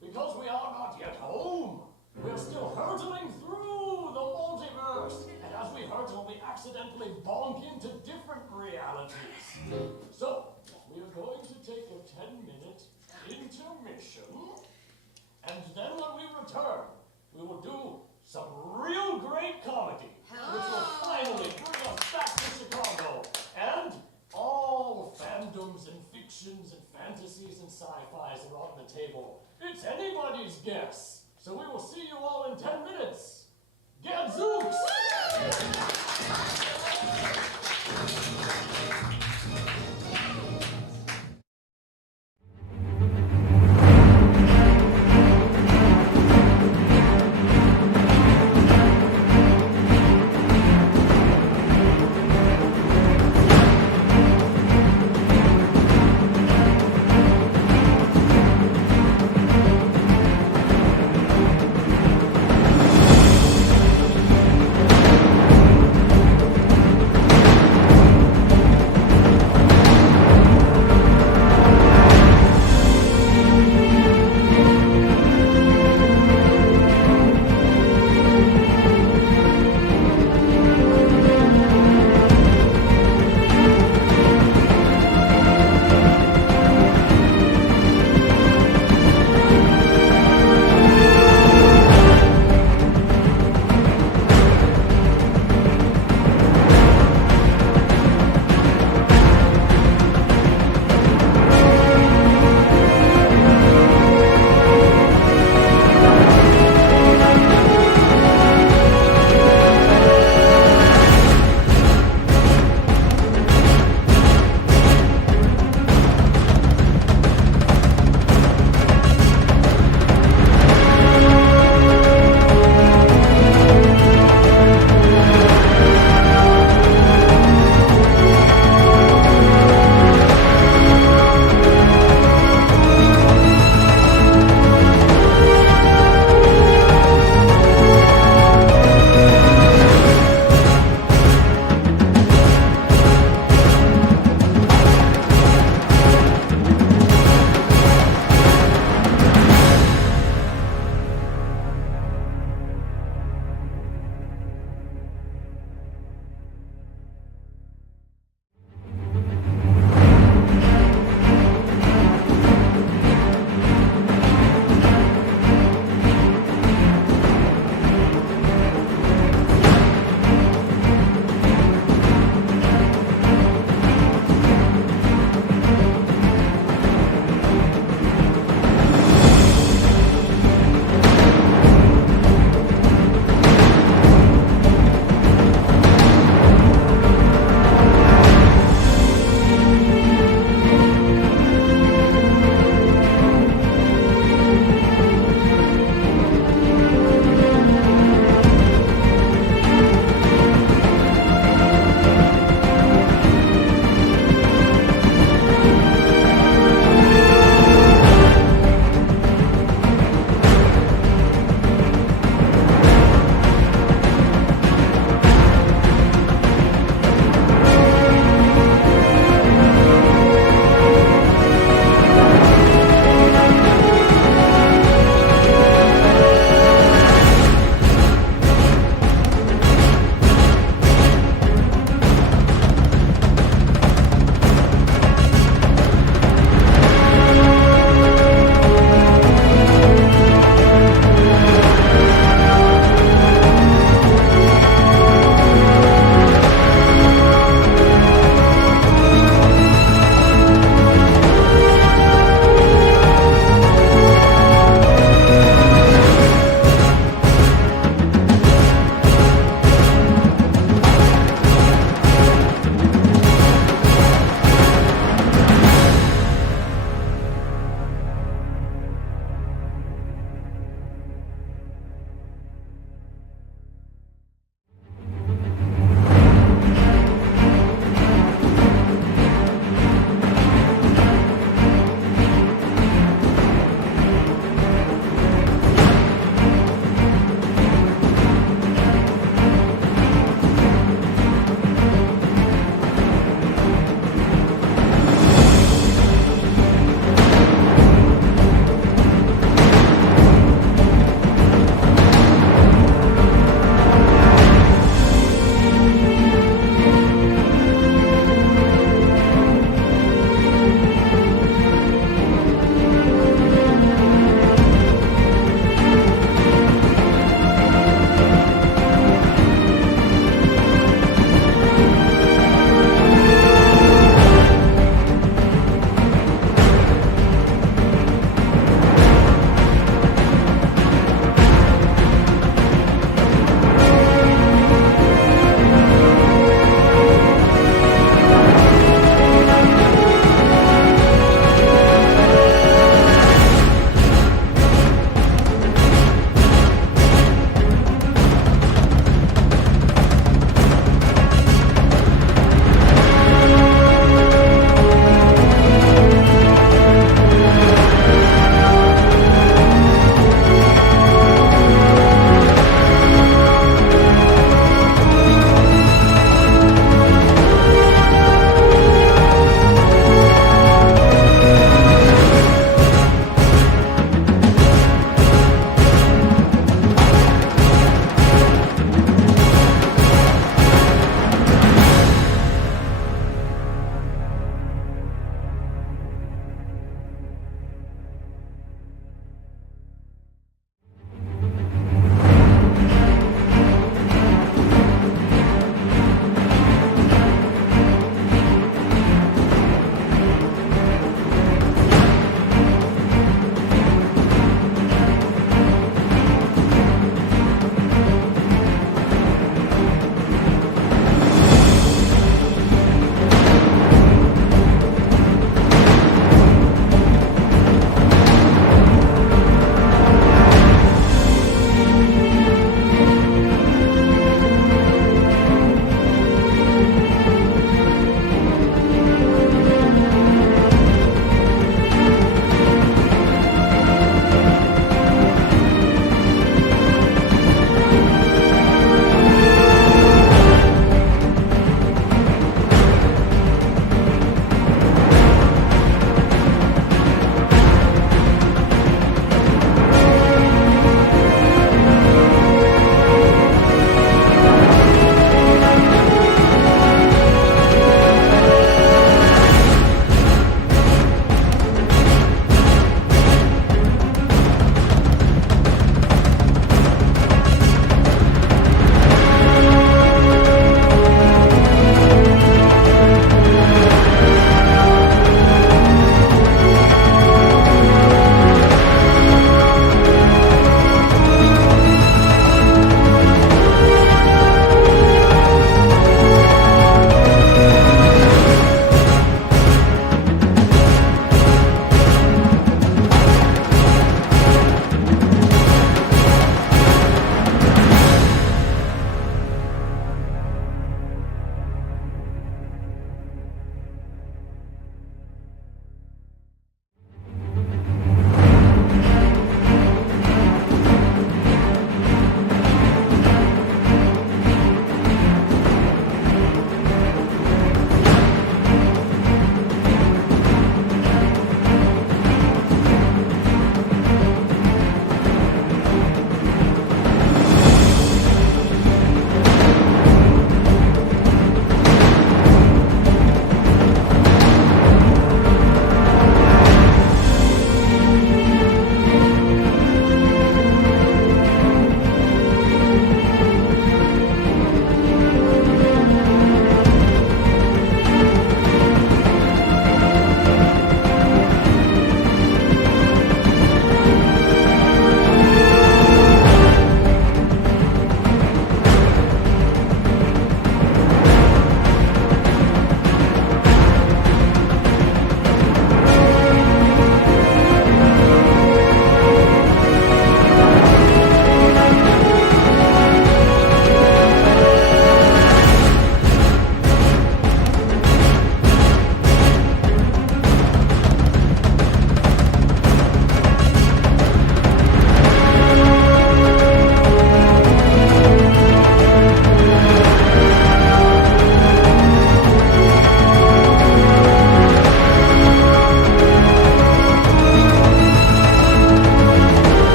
Because we are not yet home. We're still hurtling through the multiverse. And as we hurtle, we accidentally bonk into different realities. So, we are going to take a 10-minute intermission. And then when we return, we will do some real great comedy, which will finally bring us back to Chicago. And all fandoms and fictions and fantasies and sci-fis are on the table. It's anybody's guess. So we will see you all in 10 minutes. Gadzooks!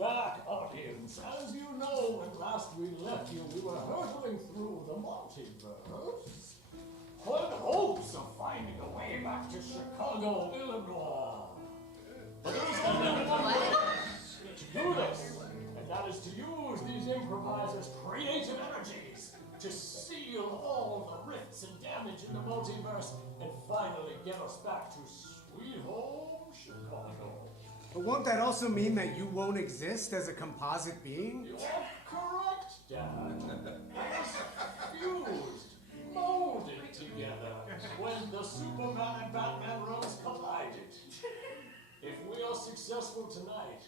back, audience. As you know, when last we left you, we were hurtling through the multiverse, with hopes of finding a way back to Chicago, Illinois. But there is only one way to do this, and that is to use these improvisers' creative energies to seal all the rifts and damage in the multiverse and finally get us back to sweet home Chicago. But won't that also mean that you won't exist as a composite being? You're correct, Dad. As fused, molded together when the Superman and Batman roads collided. If we are successful tonight,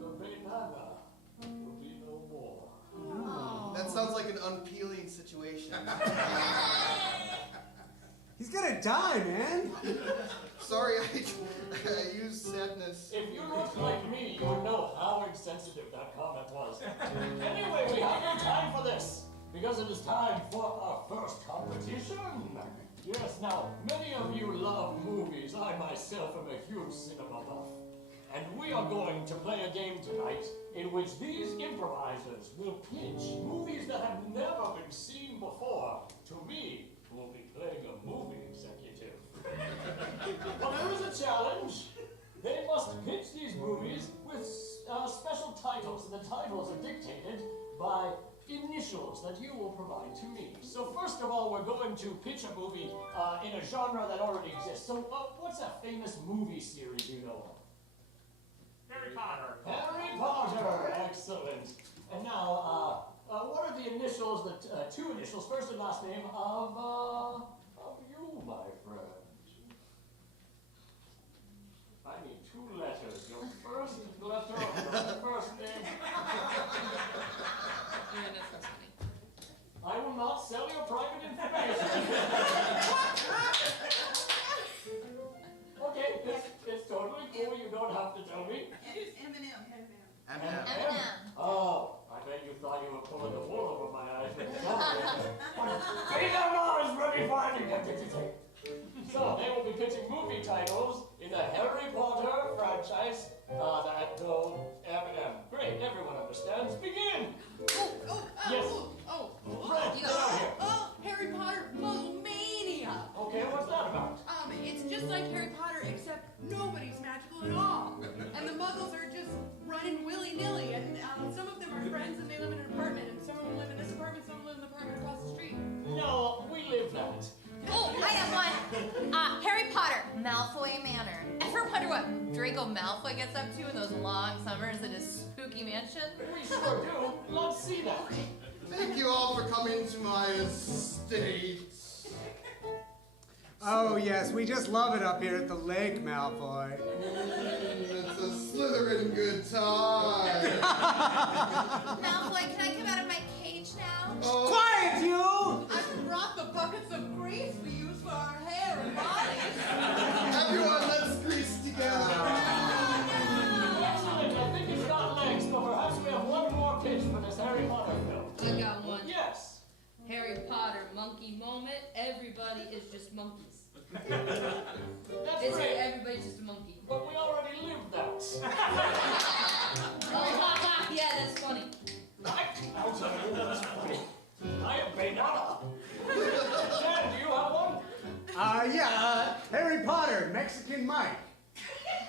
the banana will be no more. Oh. That sounds like an unappealing situation. He's gonna die, man. Sorry, I used sadness. If you looked like me, you would know how insensitive that comment was. Anyway, we have no time for this, because it is time for our first competition. Yes, now, many of you love movies. I myself am a huge cinema buff. And we are going to play a game tonight in which these improvisers will pitch movies that have never been seen before to me, who will be playing a movie executive. Well, there is a challenge. They must pitch these movies with special titles, and the titles are dictated by initials that you will provide to me. So first of all, we're going to pitch a movie in a genre that already exists. So what's a famous movie series you know of? Harry Potter. Harry Potter, excellent. And now, what are the initials, the two initials, first and last name of you, my friend? I need two letters. Your first letter of your first name. I will not sell your private information. Okay, it's totally cool. You don't have to tell me. M&M. Oh, I bet you thought you were pulling the wool over my eyes. Freedom is ready for anything. So they will be pitching movie titles in the Harry Potter franchise that go M&M. Great, everyone understands. Begin. Yes. Fred, get out here. Harry Potter Mugglemania. Okay, what's that about? It's just like Harry Potter, except nobody's magical at all. And the Muggles are just running willy-nilly, and some of them are friends and they live in an apartment, and some of them live in this apartment, some live in the apartment across the street. No, we live that. Oh, I have one. Harry Potter, Malfoy Manor. Ever wonder what Draco Malfoy gets up to in those long summers in his spooky mansion? We sure do. Let's see that. Thank you all for coming to my estate. Oh, yes, we just love it up here at the lake, Malfoy. It's a Slytherin good time. Malfoy, can I come out of my cage now? Oh. Quiet, you! I brought the buckets of grease we use for our hair and bodies. Everyone, let's grease together. Excellent. I think it's got legs, but perhaps we have one more pitch for this Harry Potter film. I got one. Yes. Harry Potter monkey moment. Everybody is just monkeys. That's great. Everybody's just a monkey. But we already lived that. Yeah, that's funny. I'll tell you that's funny. I am banana. Jen, do you have one? Yeah, Harry Potter, Mexican Mike.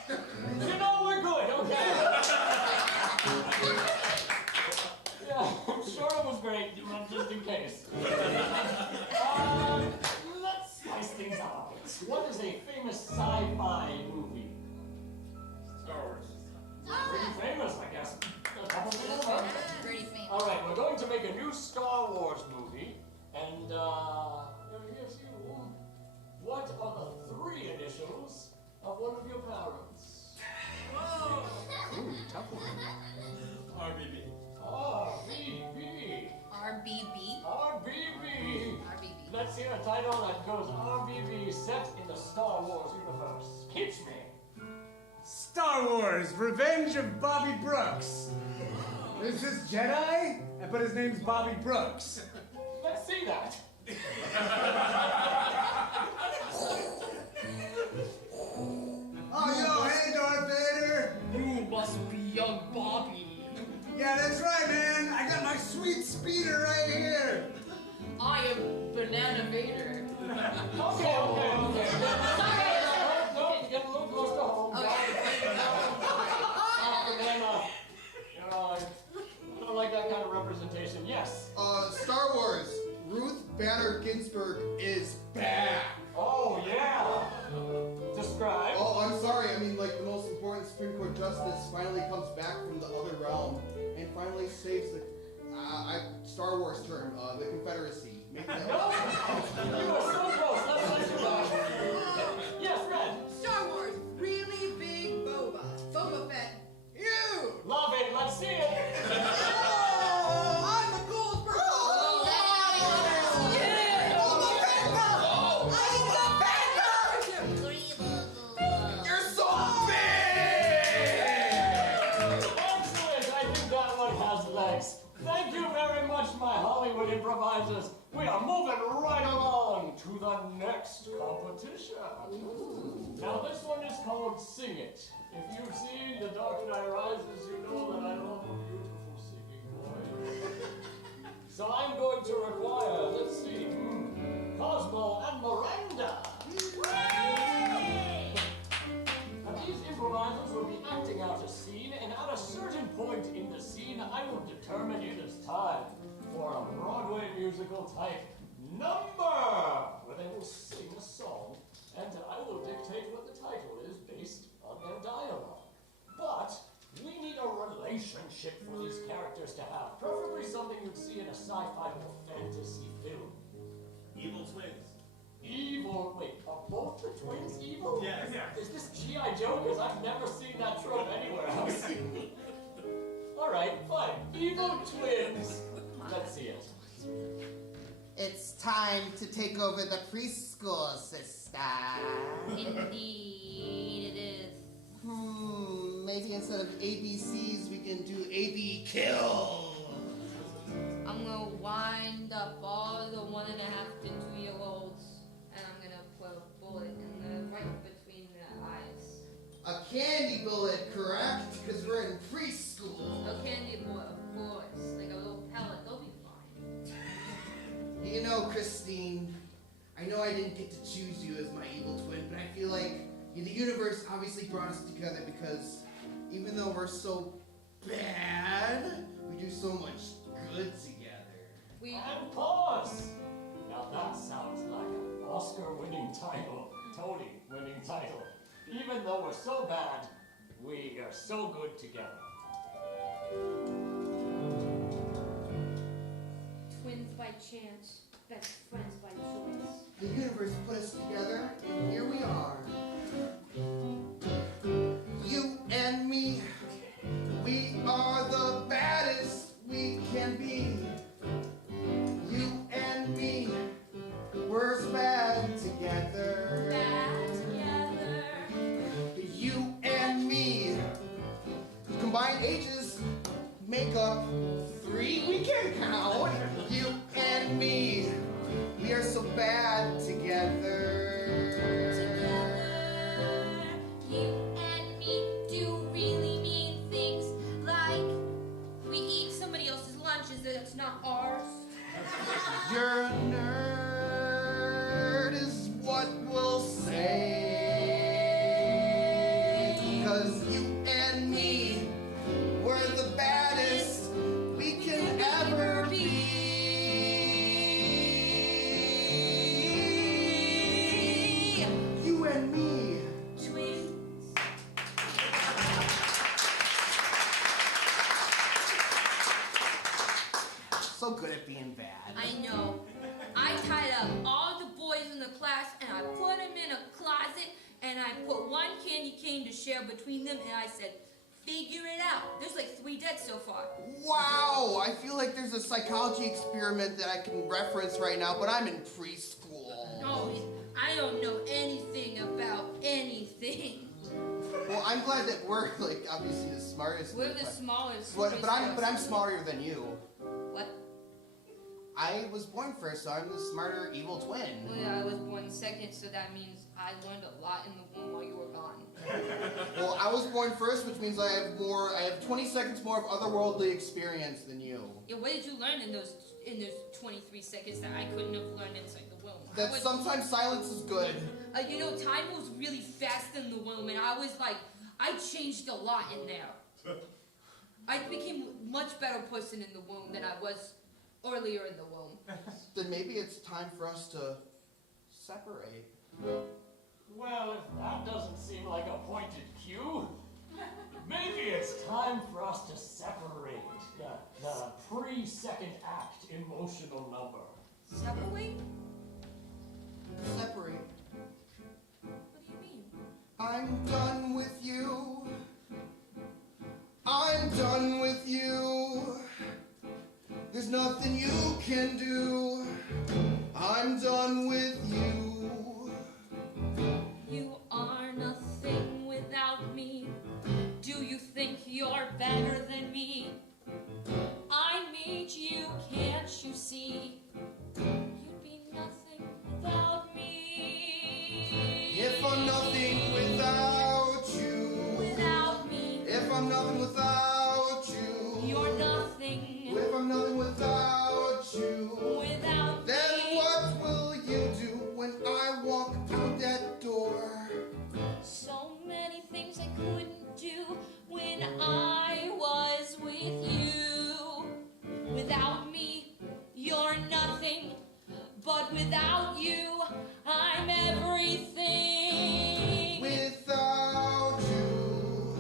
You know we're good, okay? Yeah, I'm sure it was great, just in case. Let's spice things up. What is a famous sci-fi movie? Star Wars. Pretty famous, I guess. A couple minutes left. Pretty famous. All right, we're going to make a new Star Wars movie, and here's you. What are the three initials of one of your parents? Whoa. Ooh, tough one. RBB. RBB. RBB. RBB. RBB. Let's hear a title that goes RBB set in the Star Wars universe. Pitch me. Star Wars, Revenge of Bobby Brooks. There's this Jedi, but his name's Bobby Brooks. Let's see that. Oh, yo, hey, Darth Vader. You must be young Bobby. speeder right here. I am Banana Vader. Okay. No, getting a little close to home. I don't like that kind of representation. Yes. Star Wars. Ruth Bader Ginsburg is back. Oh, yeah. Describe. Oh, I'm sorry. I mean, like, the most important Supreme Court justice finally comes back from the other realm and finally saves the, Star Wars term, the Confederacy. Make that No! You are so close. Let's survive. Yes, Red. Star Wars, really big boba. Boba Fett. You! Love it. Let's see it. Oh, I'm the coolest person. Oh, yeah! Boba Fett! I'm the Fett! You're so big! Excellent. I think that one has legs. Thank you very much, my Hollywood improvisers. We are moving right along to the next competition. Now, this one is called Sing It. If you've seen The Dark Knight Rises, you know that I love a beautiful singing voice. So I'm going to require, let's see, Cosmo and Miranda. Now, these improvisers will be acting out a scene, and at a certain point in the scene, I will determine it is time for a Broadway musical type number, where they will sing a song, and I will dictate what the title is based on their dialogue. But we need a relationship for these characters to have, preferably something you'd see in a sci-fi or fantasy film. Evil twins. Evil, wait, are both the twins evil? Yes. Is this G.I. Joe? Because I've never seen that trope anywhere else. Alright, fine. Evil twins. Let's see it. It's time to take over the preschool, sister. Indeed, it is. Maybe instead of ABCs, we can do AB kill. I'm gonna wind up all the 1.5 to 2-year-olds, and I'm gonna put a bullet in the right between their eyes. A candy bullet, correct? Because we're in preschool. A candy bullet, of course, like a little pellet. They'll be fine. You know, Christine, I know I didn't get to choose you as my evil twin, but I feel like the universe obviously brought us together because even though we're so bad, we do so much good together. And pause! Now that sounds like an Oscar-winning title, Tony-winning title. Even though we're so bad, we are so good together. Twins by chance, best friends by choice. The universe put us together, and here we are. You and me, we are the baddest we can be. You and me, we're bad together. Bad together. You and me, combined ages make up 3. We can count. You and me, we are so bad together. You and me do really mean things like we eat somebody else's lunches that's not ours. You're a nerd is what we'll say. 'Cause you and me, we're the baddest we can ever be. You and me. Twins. So good at being bad. I know. I tied up all the boys in the class and I put them in a closet and I put one candy cane to share between them and I said, figure it out. There's like 3 dead so far. Wow, I feel like there's a psychology experiment that I can reference right now, but I'm in preschool. No, I don't know anything about anything. Well, I'm glad that we're like obviously the smartest. We're the smallest. But I'm smarter than you. What? I was born first, so I'm the smarter evil twin. Well, yeah, I was born second, so that means I learned a lot in the womb while you were gone. Well, I was born born first, which means I have 20 seconds more of otherworldly experience than you. Yeah, what did you learn in those 23 seconds that I couldn't have learned inside the womb? That sometimes silence is good. You know, time moves really fast in the womb, and I changed a lot in there. I became a much better person in the womb than I was earlier in the womb. Then maybe it's time for us to separate. Well, if that doesn't seem like a pointed cue, maybe it's time for us to separate the pre-second act emotional number. Separate? Separate. What do you mean? I'm done with you. I'm done with you. There's nothing you can do. I'm done with you. You are nothing without me. Do you think you're better than me? I made you, can't you see? You'd be nothing without me. If I'm nothing without you. Without me. If I'm nothing without you. You're nothing. If I'm nothing without you. Without then me. What will you do when I walk out that door? So many things I couldn't do when I was with you. Without me, you're nothing. But without you, I'm everything. Without you,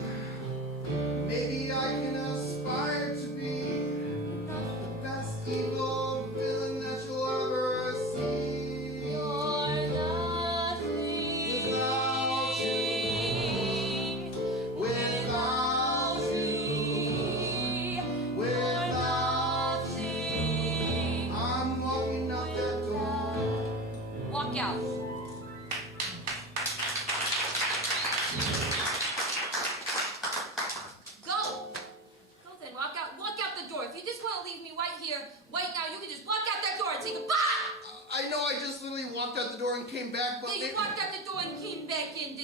maybe I can aspire to be the best evil villain that you'll ever see. You're nothing. Without you, without you, without you, I'm walking out that door. Walk out. Go! Go then, walk out. Walk out the door. If you just want to leave me right here, right now, you can just walk out that door and say goodbye! I know I just literally walked out the door and came back, but Yeah, you walked out the door and came back in.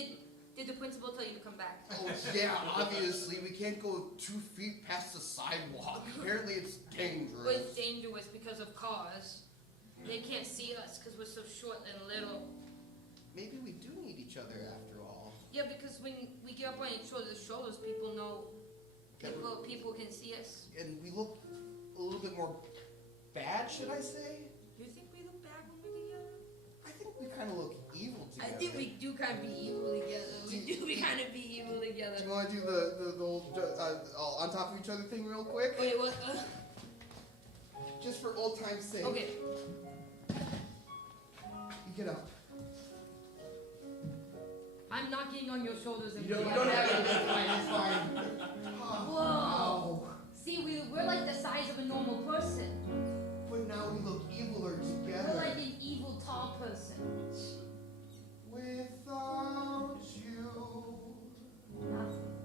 Did the principal tell you to come back? Oh, yeah, obviously. We can't go 2 feet past the sidewalk. Apparently it's dangerous. Well, it's dangerous because of cars. They can't see us because we're so short and little. Maybe we do need each other after all. Yeah, because when we get up on each other's shoulders, people know. People can see us. And we look a little bit more bad, should I say? Do you think we look bad when we're together? I think we kind of look evil together. I think we do kind of be evil together. We kind of be evil together. Do you want to do the old on top of each other thing real quick? Wait, what? Just for old time's sake. Okay. You get up. I'm not getting on your shoulders and You don't have to. It's fine. It's fine. Whoa. See, we're like the size of a normal person. But now we look eviler together. We're like an evil tall person. Without you, Nothing.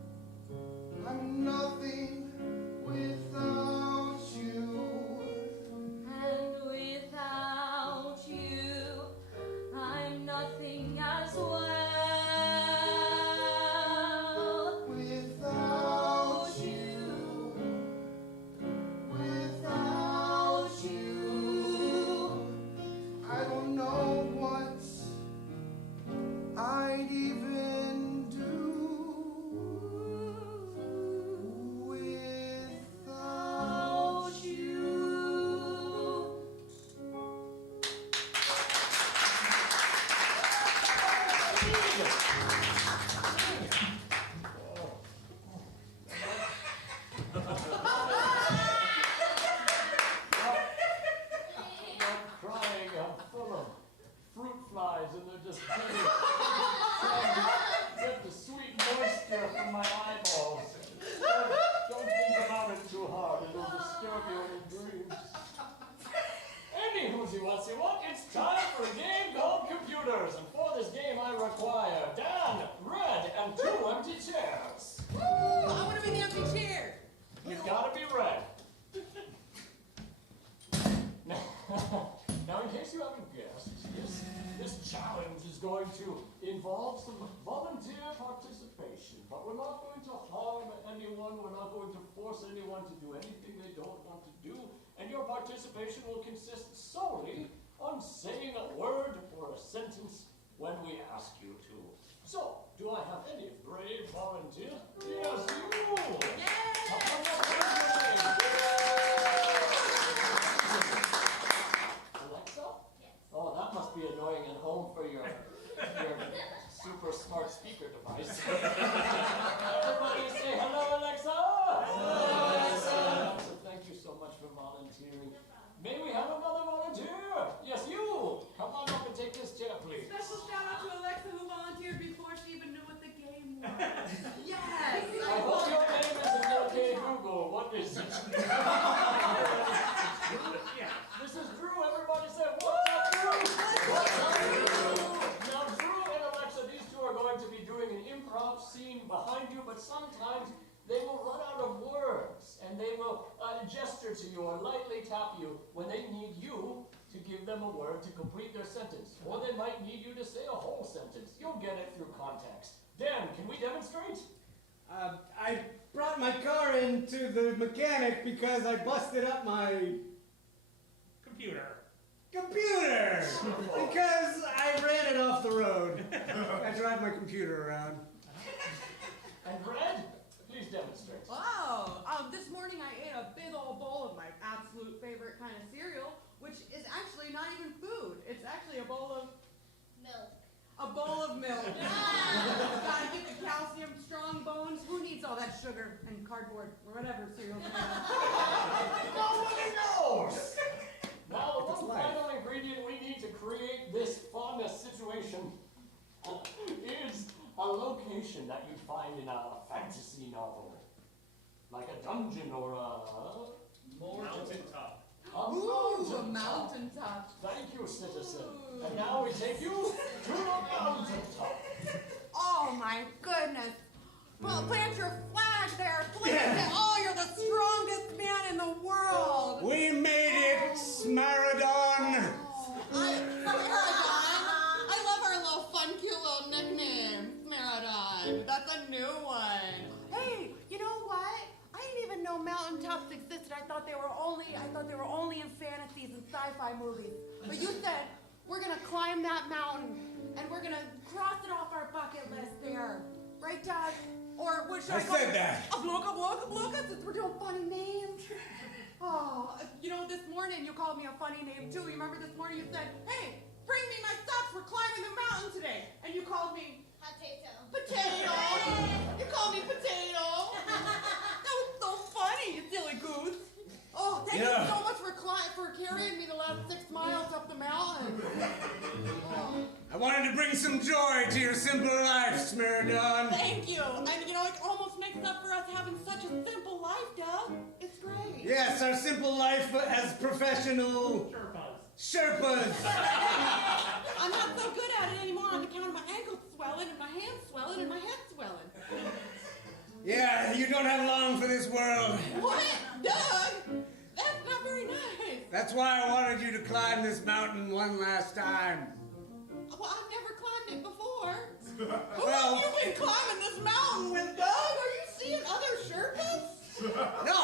I'm nothing. Without you, And without you, I'm nothing as well. without you, without you, I don't know what I'd even do without you. I'm crying, I'm full of fruit flies and they're just trying to get the sweet moisture from my eyeballs. Don't think about it too hard, it'll disturb you in dreams. Anywho, what? It's time for a game called Computers, and for this game I require Dan, Red, and 2 empty chairs. Woo! I want to be the empty chair. You've got to be Red. Now, in case you haven't guessed, this challenge is going to involve some volunteer participation, but we're not going to anyone. We're not going to force anyone to do anything they don't want to do. And your participation will consist solely on saying a word or a sentence when we ask you to. So, do I have any brave volunteers? Yes, you! Alexa? Oh, that must be annoying at home for your super smart speaker device. Everybody say hello, Alexa! Hello, Alexa! So thank you so much for volunteering. May we have another volunteer? Yes, you! Come on up and take this chair, please. Special shout out to Alexa who volunteered before she even knew what the game was. Yes! I hope your name isn't OK Google. What is it? This is Drew. Everybody say, what's up, Drew? What's up, Drew? Now, Drew and Alexa, these two are going to be doing an improv scene behind you, but sometimes they will run out of words, and they will gesture to you or lightly tap you when they need you to give them a word to complete their sentence. Or they might need you to say a whole sentence. You'll get it through context. Dan, can we demonstrate? I brought my car into the mechanic because I busted up my... Computer. Because I ran it off the road. I drive my computer around. And Red, please demonstrate. Wow! This morning I ate a big old bowl of my absolute favorite kind of cereal, which is actually not even food. It's actually a bowl of... Milk. A bowl of milk. Gotta get the calcium, strong bones. Who needs all that sugar and cardboard or whatever cereal's made of? Nobody knows! Now, the one final ingredient we need to create this fun situation is a location that you'd find in a fantasy novel. Like a dungeon or a... Mountaintop. Ooh, a mountaintop. Thank you, citizen. And now we take you to the mountaintop. Oh my goodness. Well, plant your flag there, please. Oh, you're the strongest man in the world. We made it, Smarodon. I love our little fun, cute little nickname, Smarodon. That's a new one. Hey, you know what? I didn't even know mountaintops existed. I thought they were only in fantasies and sci-fi movies. But you said we're gonna climb that mountain and we're gonna cross it off our bucket list there, right, Doug? Or what should I call it? I said that. A bloka, since we're doing funny names. Oh, you know, this morning you called me a funny name too. You remember this morning you said, "Hey, bring me my socks. We're climbing the mountain today," and you called me Potato. You called me Potato. That was so funny, you silly goose. Oh, thank you so much for carrying me the last 6 miles up the mountain. Oh. I wanted to bring some joy to your simple life, Smarodon. Thank you. And you know, it almost makes up for us having such a simple life, Doug. It's great. Yes, our simple life as professional... Sherpas. I'm not so good at it anymore on account of my ankles swelling and my hands swelling and my head swelling. Yeah, you don't have long for this world. What? Doug? That's not very nice. That's why I wanted you to climb this mountain one last time. Well, I've never climbed it before. Who Well- have you been climbing this mountain with, Doug? Are you seeing other Sherpas? No,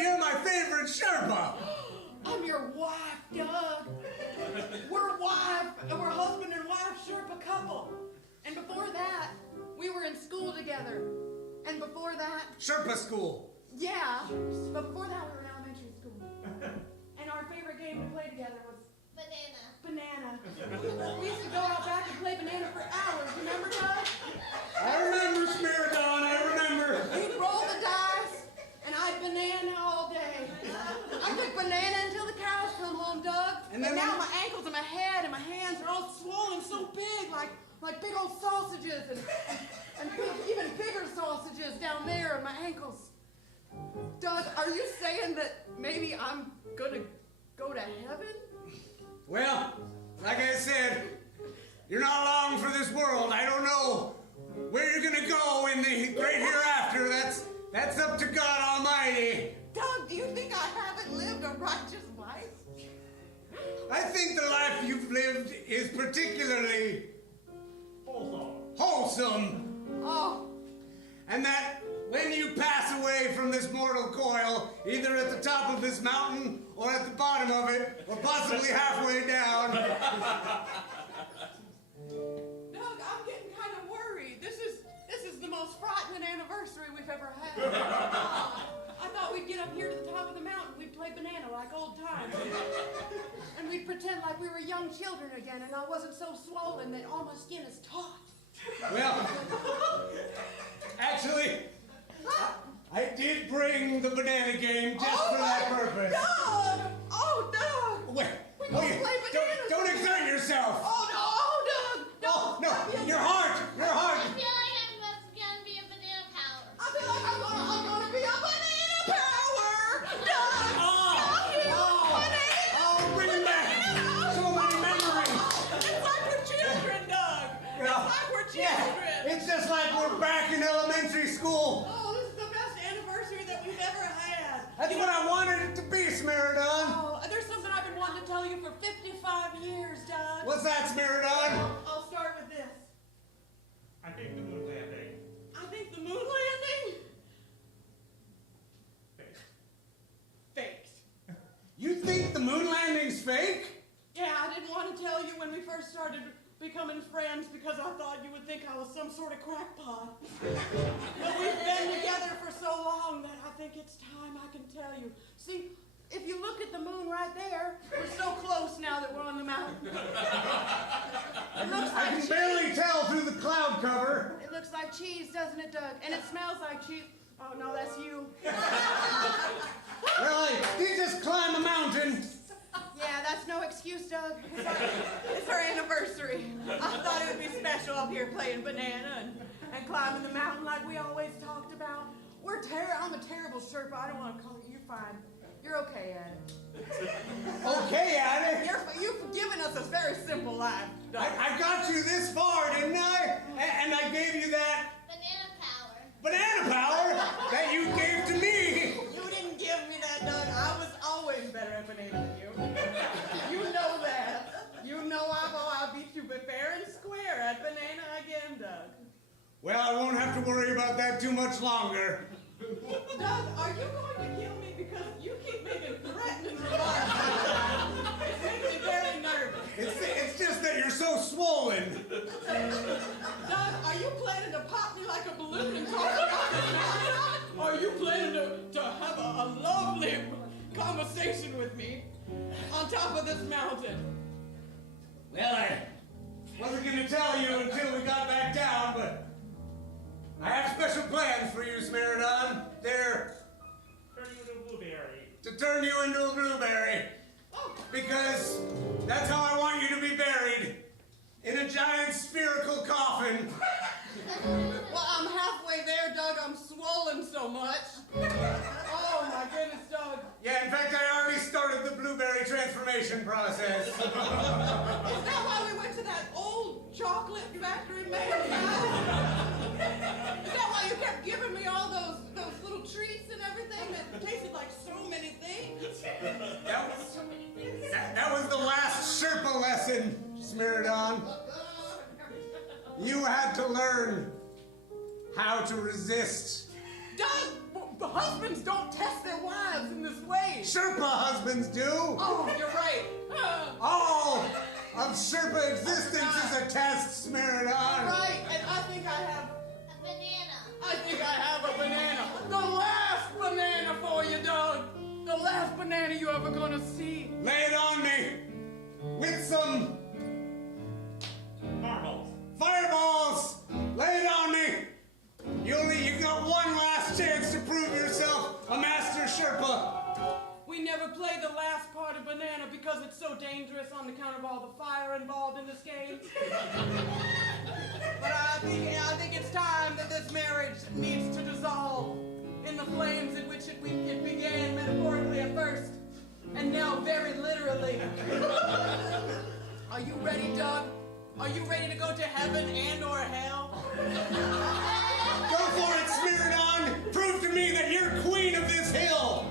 you're my favorite Sherpa. I'm your wife, Doug. We're husband and wife Sherpa couple. And before that, we were in school together. And before that... Sherpa school. Yeah, but before that we were in elementary school. And our favorite game to play together was... Banana. We used to go out back and play banana for hours. Remember, Doug? I remember, Smarodon, I remember. You'd roll the dice, and I'd banana all day. I took banana until the cows come home, Doug. And now my ankles and my head and my hands are all swollen so big, like big old sausages, and even bigger sausages down there in my ankles. Doug, are you saying that maybe I'm gonna go to heaven? Well, like I said, you're not long for this world. I don't know where you're gonna go in the great hereafter. That's up to God Almighty. Doug, do you think I haven't lived a righteous life? I think the life you've lived is particularly wholesome. Oh. And that when you this mortal coil, either at the top of this mountain or at the bottom of it, or possibly halfway down. Doug, I'm getting kind of worried. This is the most frightening anniversary we've ever had. I thought we'd get up here to the top of the mountain, we'd play banana like old times. And we'd pretend like we were young children again, and I wasn't so swollen that all my skin is taut. Well, actually, I did bring the banana game just for that purpose. Doug! Oh, Doug! Wait, We're gonna play banana. don't exert yourself. Oh, no, Doug! Oh, no, your heart. I feel like I'm gonna be a banana power. I feel like I'm gonna be a banana power! Doug! Bring it back. So many memories. It's like we're children, Doug. It's like we're children. It's just like we're back in elementary school. Oh, this is the best anniversary that we've ever had. That's what I wanted it to be, Smerodon. Oh, there's something I've been wanting to tell you for 55 years, Doug. What's that, Smerodon? I'll start with this. I think the moon landing. I think the moon landing? Faked. You think the moon landing's fake? Yeah, I didn't want to tell you when we first started becoming friends because I thought you would think I was some sort of crackpot. But we've been together for so long that I think it's time I can tell you. See, if you look at the moon right there, we're so close now that we're on the mountain. It looks like I can cheese. barely tell through the cloud cover. It looks like cheese, doesn't it, Doug? And it smells like cheese. Oh, no, that's you. Well, I did just climb a mountain. Yeah, that's no excuse, Doug. It's our anniversary. I thought it would be special up here playing banana and climbing the mountain like we always talked about. I'm a terrible Sherpa. I don't want to call you. You're fine. You're okay at it. Okay at it? You've given us a very simple life, Doug. I got you this far, didn't I? And I gave you that... Banana power. Banana power that you gave to me. You didn't give me that, Doug. I was always better at banana than you. You know that. You know I'll beat you but fair and square at banana again, Doug. Well, I won't have to worry about that too much longer. Doug, are you going to kill me because you keep making threatening remarks? It makes me very nervous. It's just that you're so swollen. Doug, are you planning to pop me like a balloon and talk about this mountain? Or are you planning to have a lovely conversation with me on top of this mountain? Well, I wasn't going to tell you until we got back down, but I have special plans for you, Smerodon. They're... Turn you into a blueberry. To turn you into a blueberry. Because that's how I want you to be buried. In a giant spherical coffin. Well, I'm halfway there, Doug. I'm swollen so much. Oh, my goodness, Doug. Yeah, in fact, I already started the blueberry transformation process. Is that why we went to that old chocolate factory made of Is that why you kept giving me all those little treats and everything that tasted like so many things? That was the last Sherpa lesson, Smerodon. You had to learn how to resist. Doug, husbands don't test their wives in this way. Sherpa husbands do. Oh, you're right. All of Sherpa existence is a test, Smerodon. Right, and I think I have... A banana. I think I have a banana. The last banana for you, Doug. The last banana you ever gonna see. Lay it on me. With some... Marbles. Fireballs! Lay it on me. You got one last chance to prove yourself a master Sherpa. We never play the last part of banana because it's so dangerous on account of all the fire involved in this game. But I think it's time that this marriage needs to dissolve in the flames in which it began metaphorically at first, and now very literally. Are you ready, Doug? Are you ready to go to heaven and or hell? Go for it, Smerodon! Prove to me that you're queen of this hill!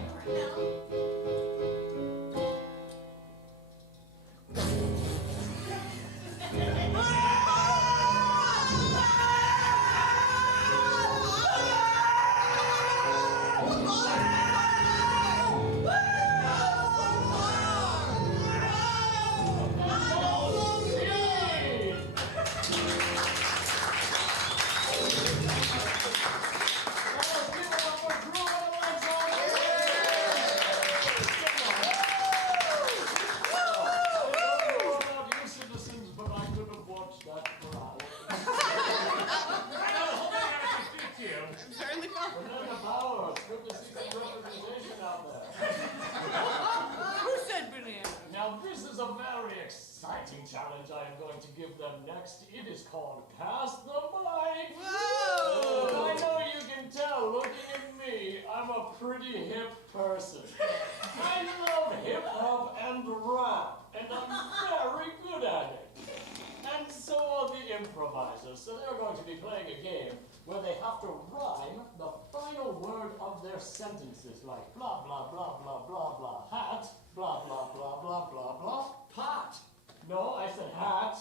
going to give them next. It is called Pass the Mic. Whoa! And I know you can tell, looking at me, I'm a pretty hip person. I love hip-hop and rap, and I'm very good at it. And so are the improvisers. So they're going to be playing a game where they have to rhyme the final word of their sentences, like blah, blah, blah, blah, blah, blah, hat, blah, blah, blah, blah, blah, blah, pot. No, I said hat.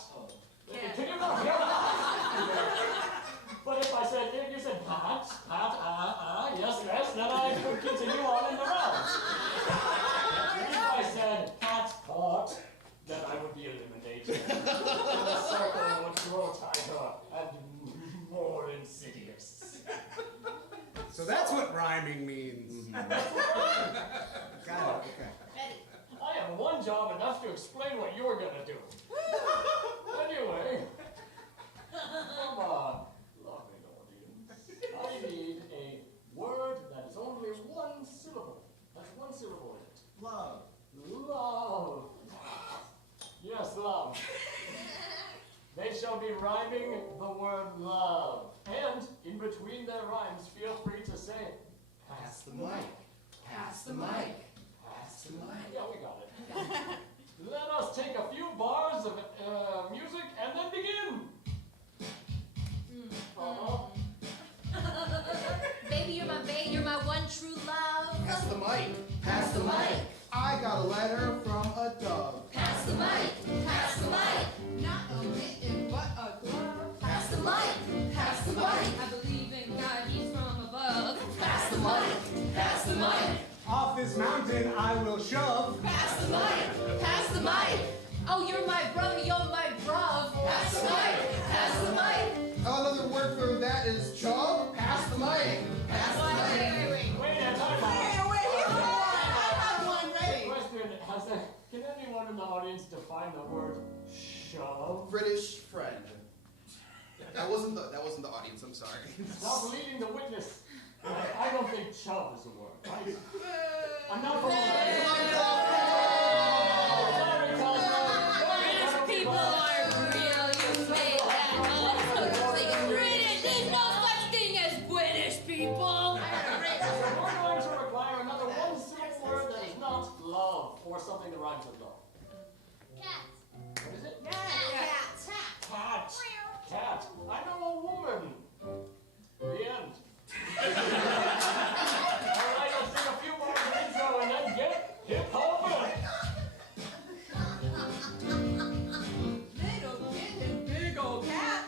Can you not hear that? But if I said, if you said hat, yes, then I could continue on in the rounds. If I said hat, pot, then I would be eliminated. And the circle would grow tighter and more insidious. So that's what rhyming means. Got it, okay. I have one job, and that's to explain what you're gonna do. Anyway, come on, loving audience. I need a word that is only one syllable. Has one syllable in it. Love. Love. Yes, love. They shall be rhyming the word love. And in between their rhymes, feel free to say, pass the mic. Pass the mic. Pass the mic. Yeah, we got it. Let us take a few bars of music and then begin. Baby, you're my one true love. Pass the mic. Pass the mic. I got a letter from a dove. Pass the mic. Pass the mic. Not a mitten, but a glove. Pass the mic. Pass the mic. I believe in God, he's from above. Pass the mic. Pass the mic. Off this mountain I will shove. Pass the mic. Pass the mic. Oh, you're my brother, you're my bruv. Pass the mic. Pass the mic. Another word for that is chub. Pass the mic. Pass the mic. Wait a time out. Question, can anyone in the audience define the word shove? British friend. That wasn't the audience, I'm sorry. Stop leading the witness. I don't think chub is a word. I'm not from British people are real, you say that. British, there's no such thing as British people. We're going to require another one-syllable word that is not love or something that rhymes with love. Cat. What is it? Cat. Cat. Cat. I know a woman. The end. All right, let's sing a few more of the intro and then get hip-hop. Little kitten, big old cat.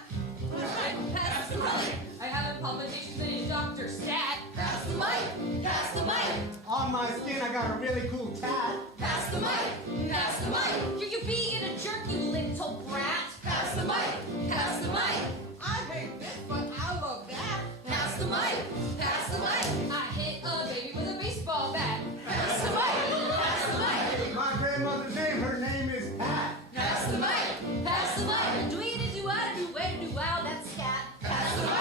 Pass the mic. I have palpitations and a doctor stat. Pass the mic. Pass the mic. On my skin I got a really cool tat. Pass the mic. Pass the mic. You being a jerk, you little brat. Pass the mic. Pass the mic. I hate this, but I love that. Pass the mic. Pass the mic. I hit a baby with a baseball bat. Pass the mic. Pass the mic. My grandmother's name, her name is Pat. Pass the mic. Pass the mic. Do it, do I, do where, do wow, that's scat. Pass the mic.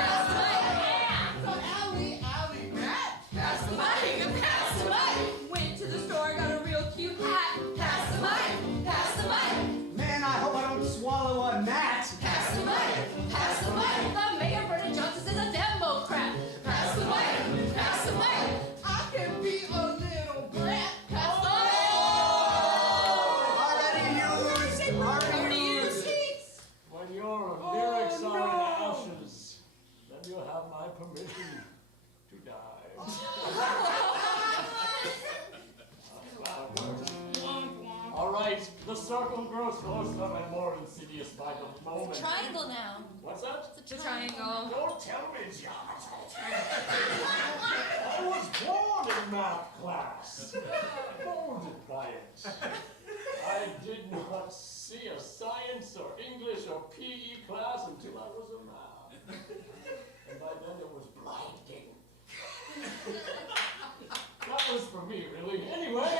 Pass the mic. Yeah. So alley, rat. Pass the mic. Pass the mic. Went to the store, got a real cute hat. Pass the mic. Pass the mic. Man, I hope I don't swallow a gnat. Pass the mic. Pass the mic. The mayor, Bernard Johnson, is a Democrat. Pass the mic. Pass the mic. I can be a little brat. Pass the mic. Already used. When your lyrics are in ashes, then you have my permission to die. All right, the circle grows closer and more insidious by the moment. Triangle now. What's that? It's a triangle. Don't tell me, John. I was born in math class, molded by it. I did not see a science or English or PE class until I was a man. And by then it was blinding. That was for me, really. Anyway,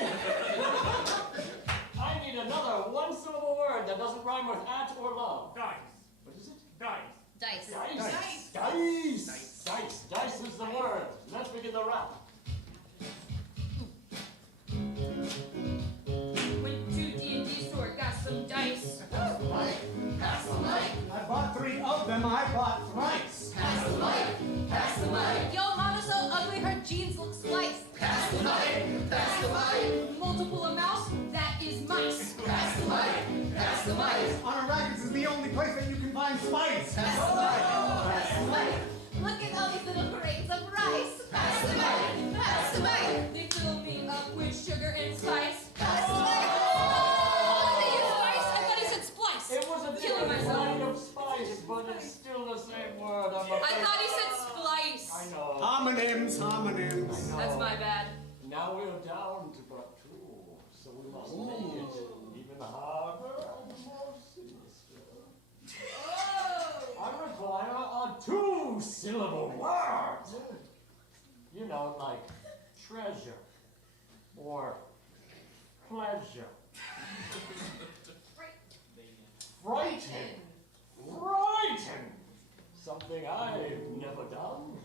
I need another one-syllable word that doesn't rhyme with at or love. Dice. What is it? Dice. Dice. Dice. Dice. Dice. Dice is the word. Let's begin the rap. Went to D&D store, got some dice. Pass the mic. to pull a mouse, that is mice. Pass the mic. Pass the mic. Honor Rackets is the only place that you can find spice. Pass the mic. Pass the mic. Look at all these little grains of rice. Pass the mic. Pass the mic. They fill me up with sugar and spice. Pass the mic. They use spice? I thought he said splice. It was a different kind of spice, but it's still the same word. I'm afraid. I thought he said splice. I know. Homonyms, homonyms. That's my bad. Now we're down to but two, so we must make it even harder and more sinister. I require a two-syllable word. You know, like treasure or pleasure. Frighten. Frighten. Something I've never done.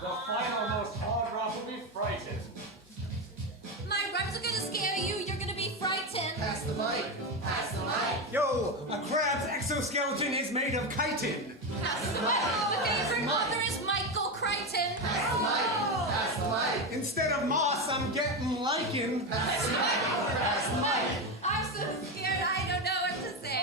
The final most hard rock will be frightened. My rhymes are gonna scare you, you're gonna be frightened. Pass the mic. Pass the mic. Yo, a crab's exoskeleton is made of chitin. Pass the mic. The favorite author is Michael Crichton. Pass the mic. Pass the mic. Instead of moss, I'm getting lichen. Pass the mic. Pass the mic. I'm so scared, I don't know what to say.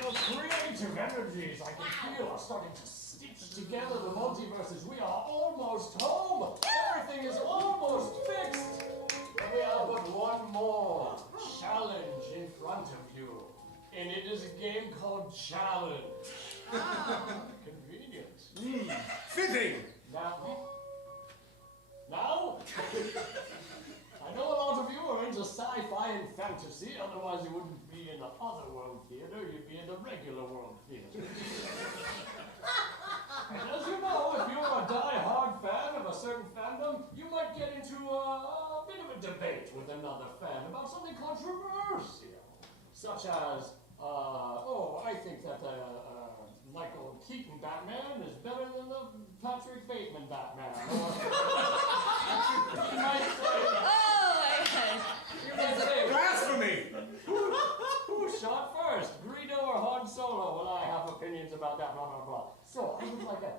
The creative energies I can feel are starting to stitch together the multiverses. We are almost home. Everything is almost fixed. And we have but one more challenge in front of you. And it is a game called Challenge. Convenient. Fitting. Now? I know a lot of you are into sci-fi and fantasy, otherwise you wouldn't be in the Otherworld theater, you'd be in the regular world theater. And as you know, if you're a die-hard fan of a certain fandom, you might get into a bit of a debate with another fan about something controversial. Such as, I think that Michael Keaton Batman is better than the Patrick Bateman Batman. Or, you might say, Blasphemy! Who shot first, Greedo or Han Solo? Well, I have opinions about that, blah, blah, blah. So, I would like a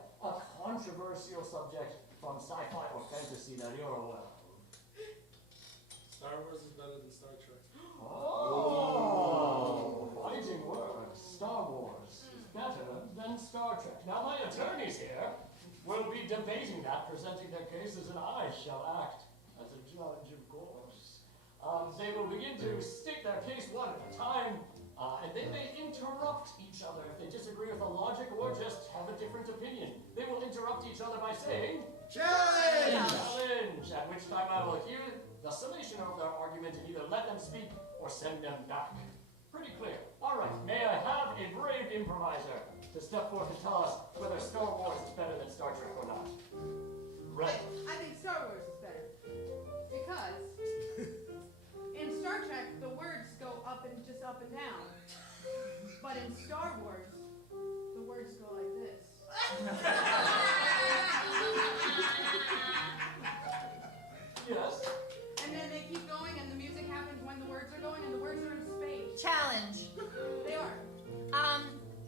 controversial subject from sci-fi or fantasy that you're aware of. Star Wars is better than Star Trek. Oh, fighting words. Star Wars is better than Star Trek. Now, my attorneys here will be debating that, presenting their cases, and I shall act as a judge, of course. They will begin to state their case one at a time, and they may interrupt each other if they disagree with the logic or just have a different opinion. They will interrupt each other by saying, Challenge! Challenge! At which time I will hear the summation of their argument and either let them speak or send them back. Pretty clear. All right, may I have a brave improviser to step forth and tell us whether Star Wars is better than Star Trek or not? Right. I think Star Wars is better. Because in Star Trek, the words go up and down. But in Star Wars, the words go like this. Yes. And then they keep going, and the music happens when the words are going, and the words are in space. Challenge. They are.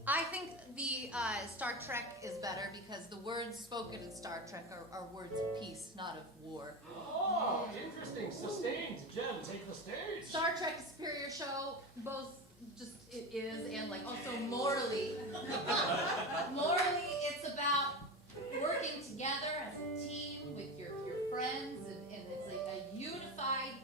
I think the Star Trek is better because the words spoken in Star Trek are words of peace, not of war. Oh, interesting. Sustained. Jen, take the stage. Star Trek is a superior show, both just it is and like also morally. Morally, it's about working together as a team with your friends, and it's like a unified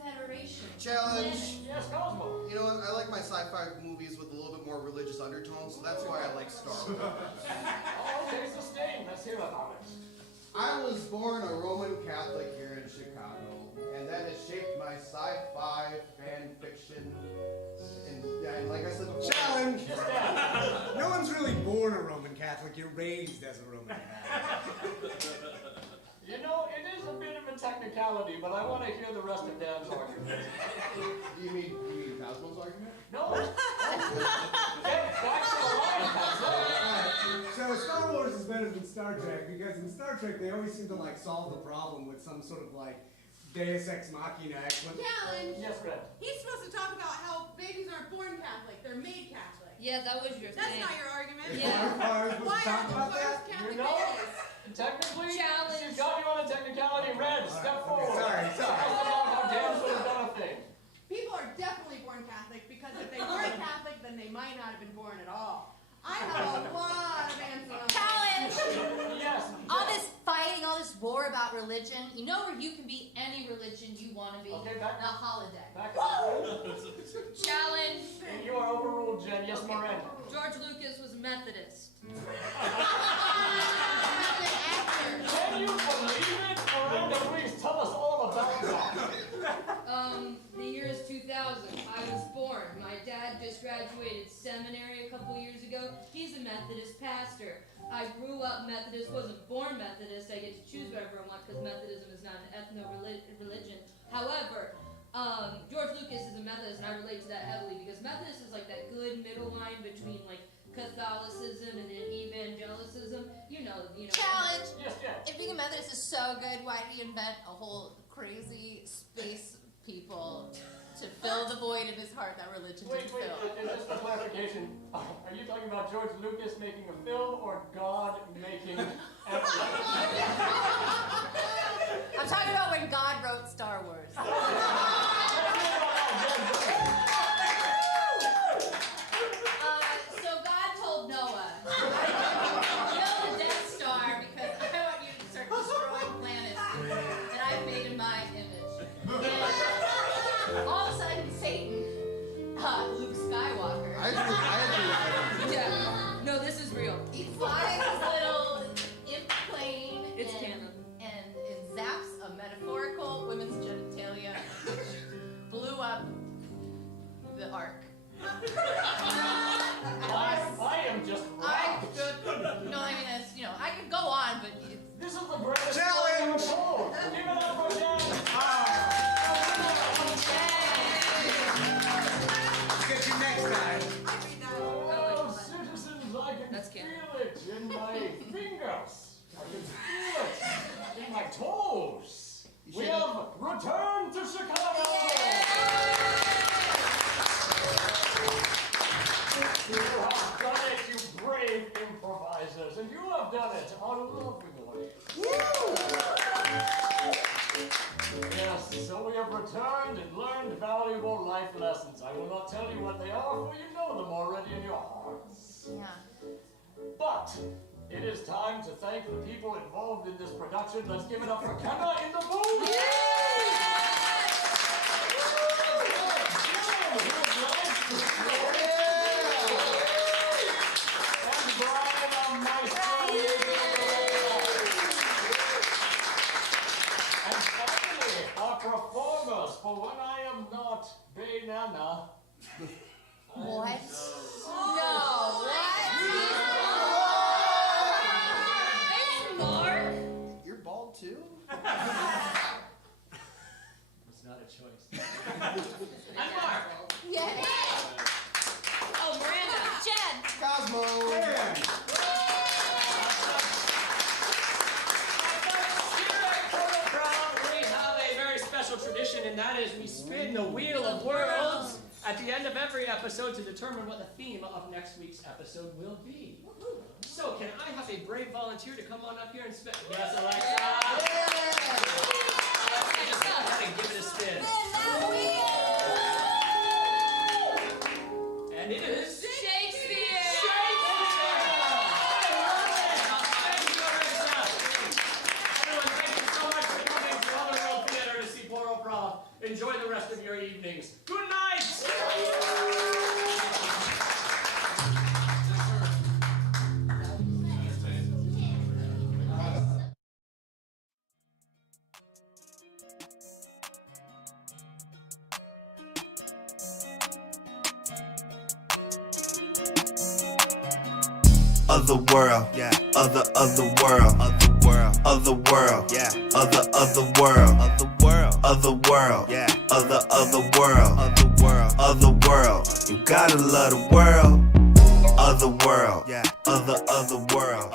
federation. Challenge. Yes, Cosmo. You know what? I like my sci-fi movies with a little bit more religious undertones, so that's why I like Star Wars. Oh, okay, sustained. Let's hear about it. I was born a Roman Catholic here in Chicago, and that has shaped my sci-fi fan fiction. And like I said before, Challenge! No one's really born a Roman Catholic, you're raised as a Roman Catholic. You know, it is a bit of a technicality, but I want to hear the rest of Dan's argument. Do you mean Cosmo's argument? No. Get back to the line, Cosmo. So Star Wars is better than Star Trek because in Star Trek they always seem to like solve the problem with some sort of like Deus Ex Machina, excellent. Challenge! Yes, Red. He's supposed to talk about how babies aren't born Catholic, they're made Catholic. Yeah, that was your That's thing. not your argument. Yeah. Why are the first Catholic You know, babies? technically, Challenge. she's got you on a technicality. Red, step forward. Sorry. Tell us about how Dan would have done a thing. People are definitely born Catholic because if they weren't Catholic, then they might not have been born at all. I have a lot of answers. Challenge! Yes. All this fighting, all this war about religion. You know where you can be any religion you want to be? Okay, back. The holiday. Back Challenge. And you are overruled, Jen. Yes, Miranda. George Lucas was Methodist. Can you believe it? Miranda, please tell us all about that. The year is 2000. I was born. My dad just graduated seminary a couple years ago. He's a Methodist pastor. I grew up Methodist, wasn't born Methodist. I get to choose whatever I want because Methodism is not an ethno-religion. However, George Lucas is a Methodist, and I relate to that heavily because Methodist is like that good middle line between like Catholicism and then evangelicism. You know. Challenge! Yes, yes. If being a Methodist is so good, why did he invent a whole crazy space people to fill the void of his heart that religion Wait, didn't fill? and just for clarification, are you talking about George Lucas making a film or God making everything? I'm talking about when God wrote Star Wars. So God told Noah, build a Death Star because I want you to start destroying planets that I've made in my image. And all of a sudden, Satan, Luke Skywalker. I agree. Yeah. No, this is real. He flies his little imp plane. It's and, canon. And it zaps a metaphorical women's genitalia, which blew up the ark. I am just rocked. No, I mean, it's, I could go on, but This is the greatest Challenge! story ever told. Give it up for Jen. Get you next time. Oh, citizens, I can That's feel canon. it in my fingers. I can feel it in my toes. We have returned to Chicago. You have done it, you brave improvisers, and you have done it unlovingly. Yes, so we have returned and learned valuable life lessons. I will not tell you what they are, for you know them already in your hearts. yeah. But it is time to thank the people involved in this production. Let's give it up for Kenna in the booth. And Brian on Maestro. And finally, our performers for when I am not Banana. What? No, what? Mark? You're bald too? It's not a choice. And Mark. Yay. Oh, Miranda. Jen. Cosmo. Here at Portal-Prov, we have a very special tradition, and that is we spin the Wheel of Worlds at the end of every episode to determine what the theme of next week's episode will be. So, can I have a brave volunteer to come on up here and spin? Yes, Alexa. Alexa, just go ahead and give it a spin. And it is Shakespeare. Everyone, thank you so much for coming to Otherworld Theater to see Portal-Prov. Enjoy the rest of your evenings. Good night! Otherworld, yeah. Otherworld, Otherworld, yeah. Otherworld, Otherworld, yeah. Otherworld. You gotta love the world. Otherworld, yeah. Otherworld.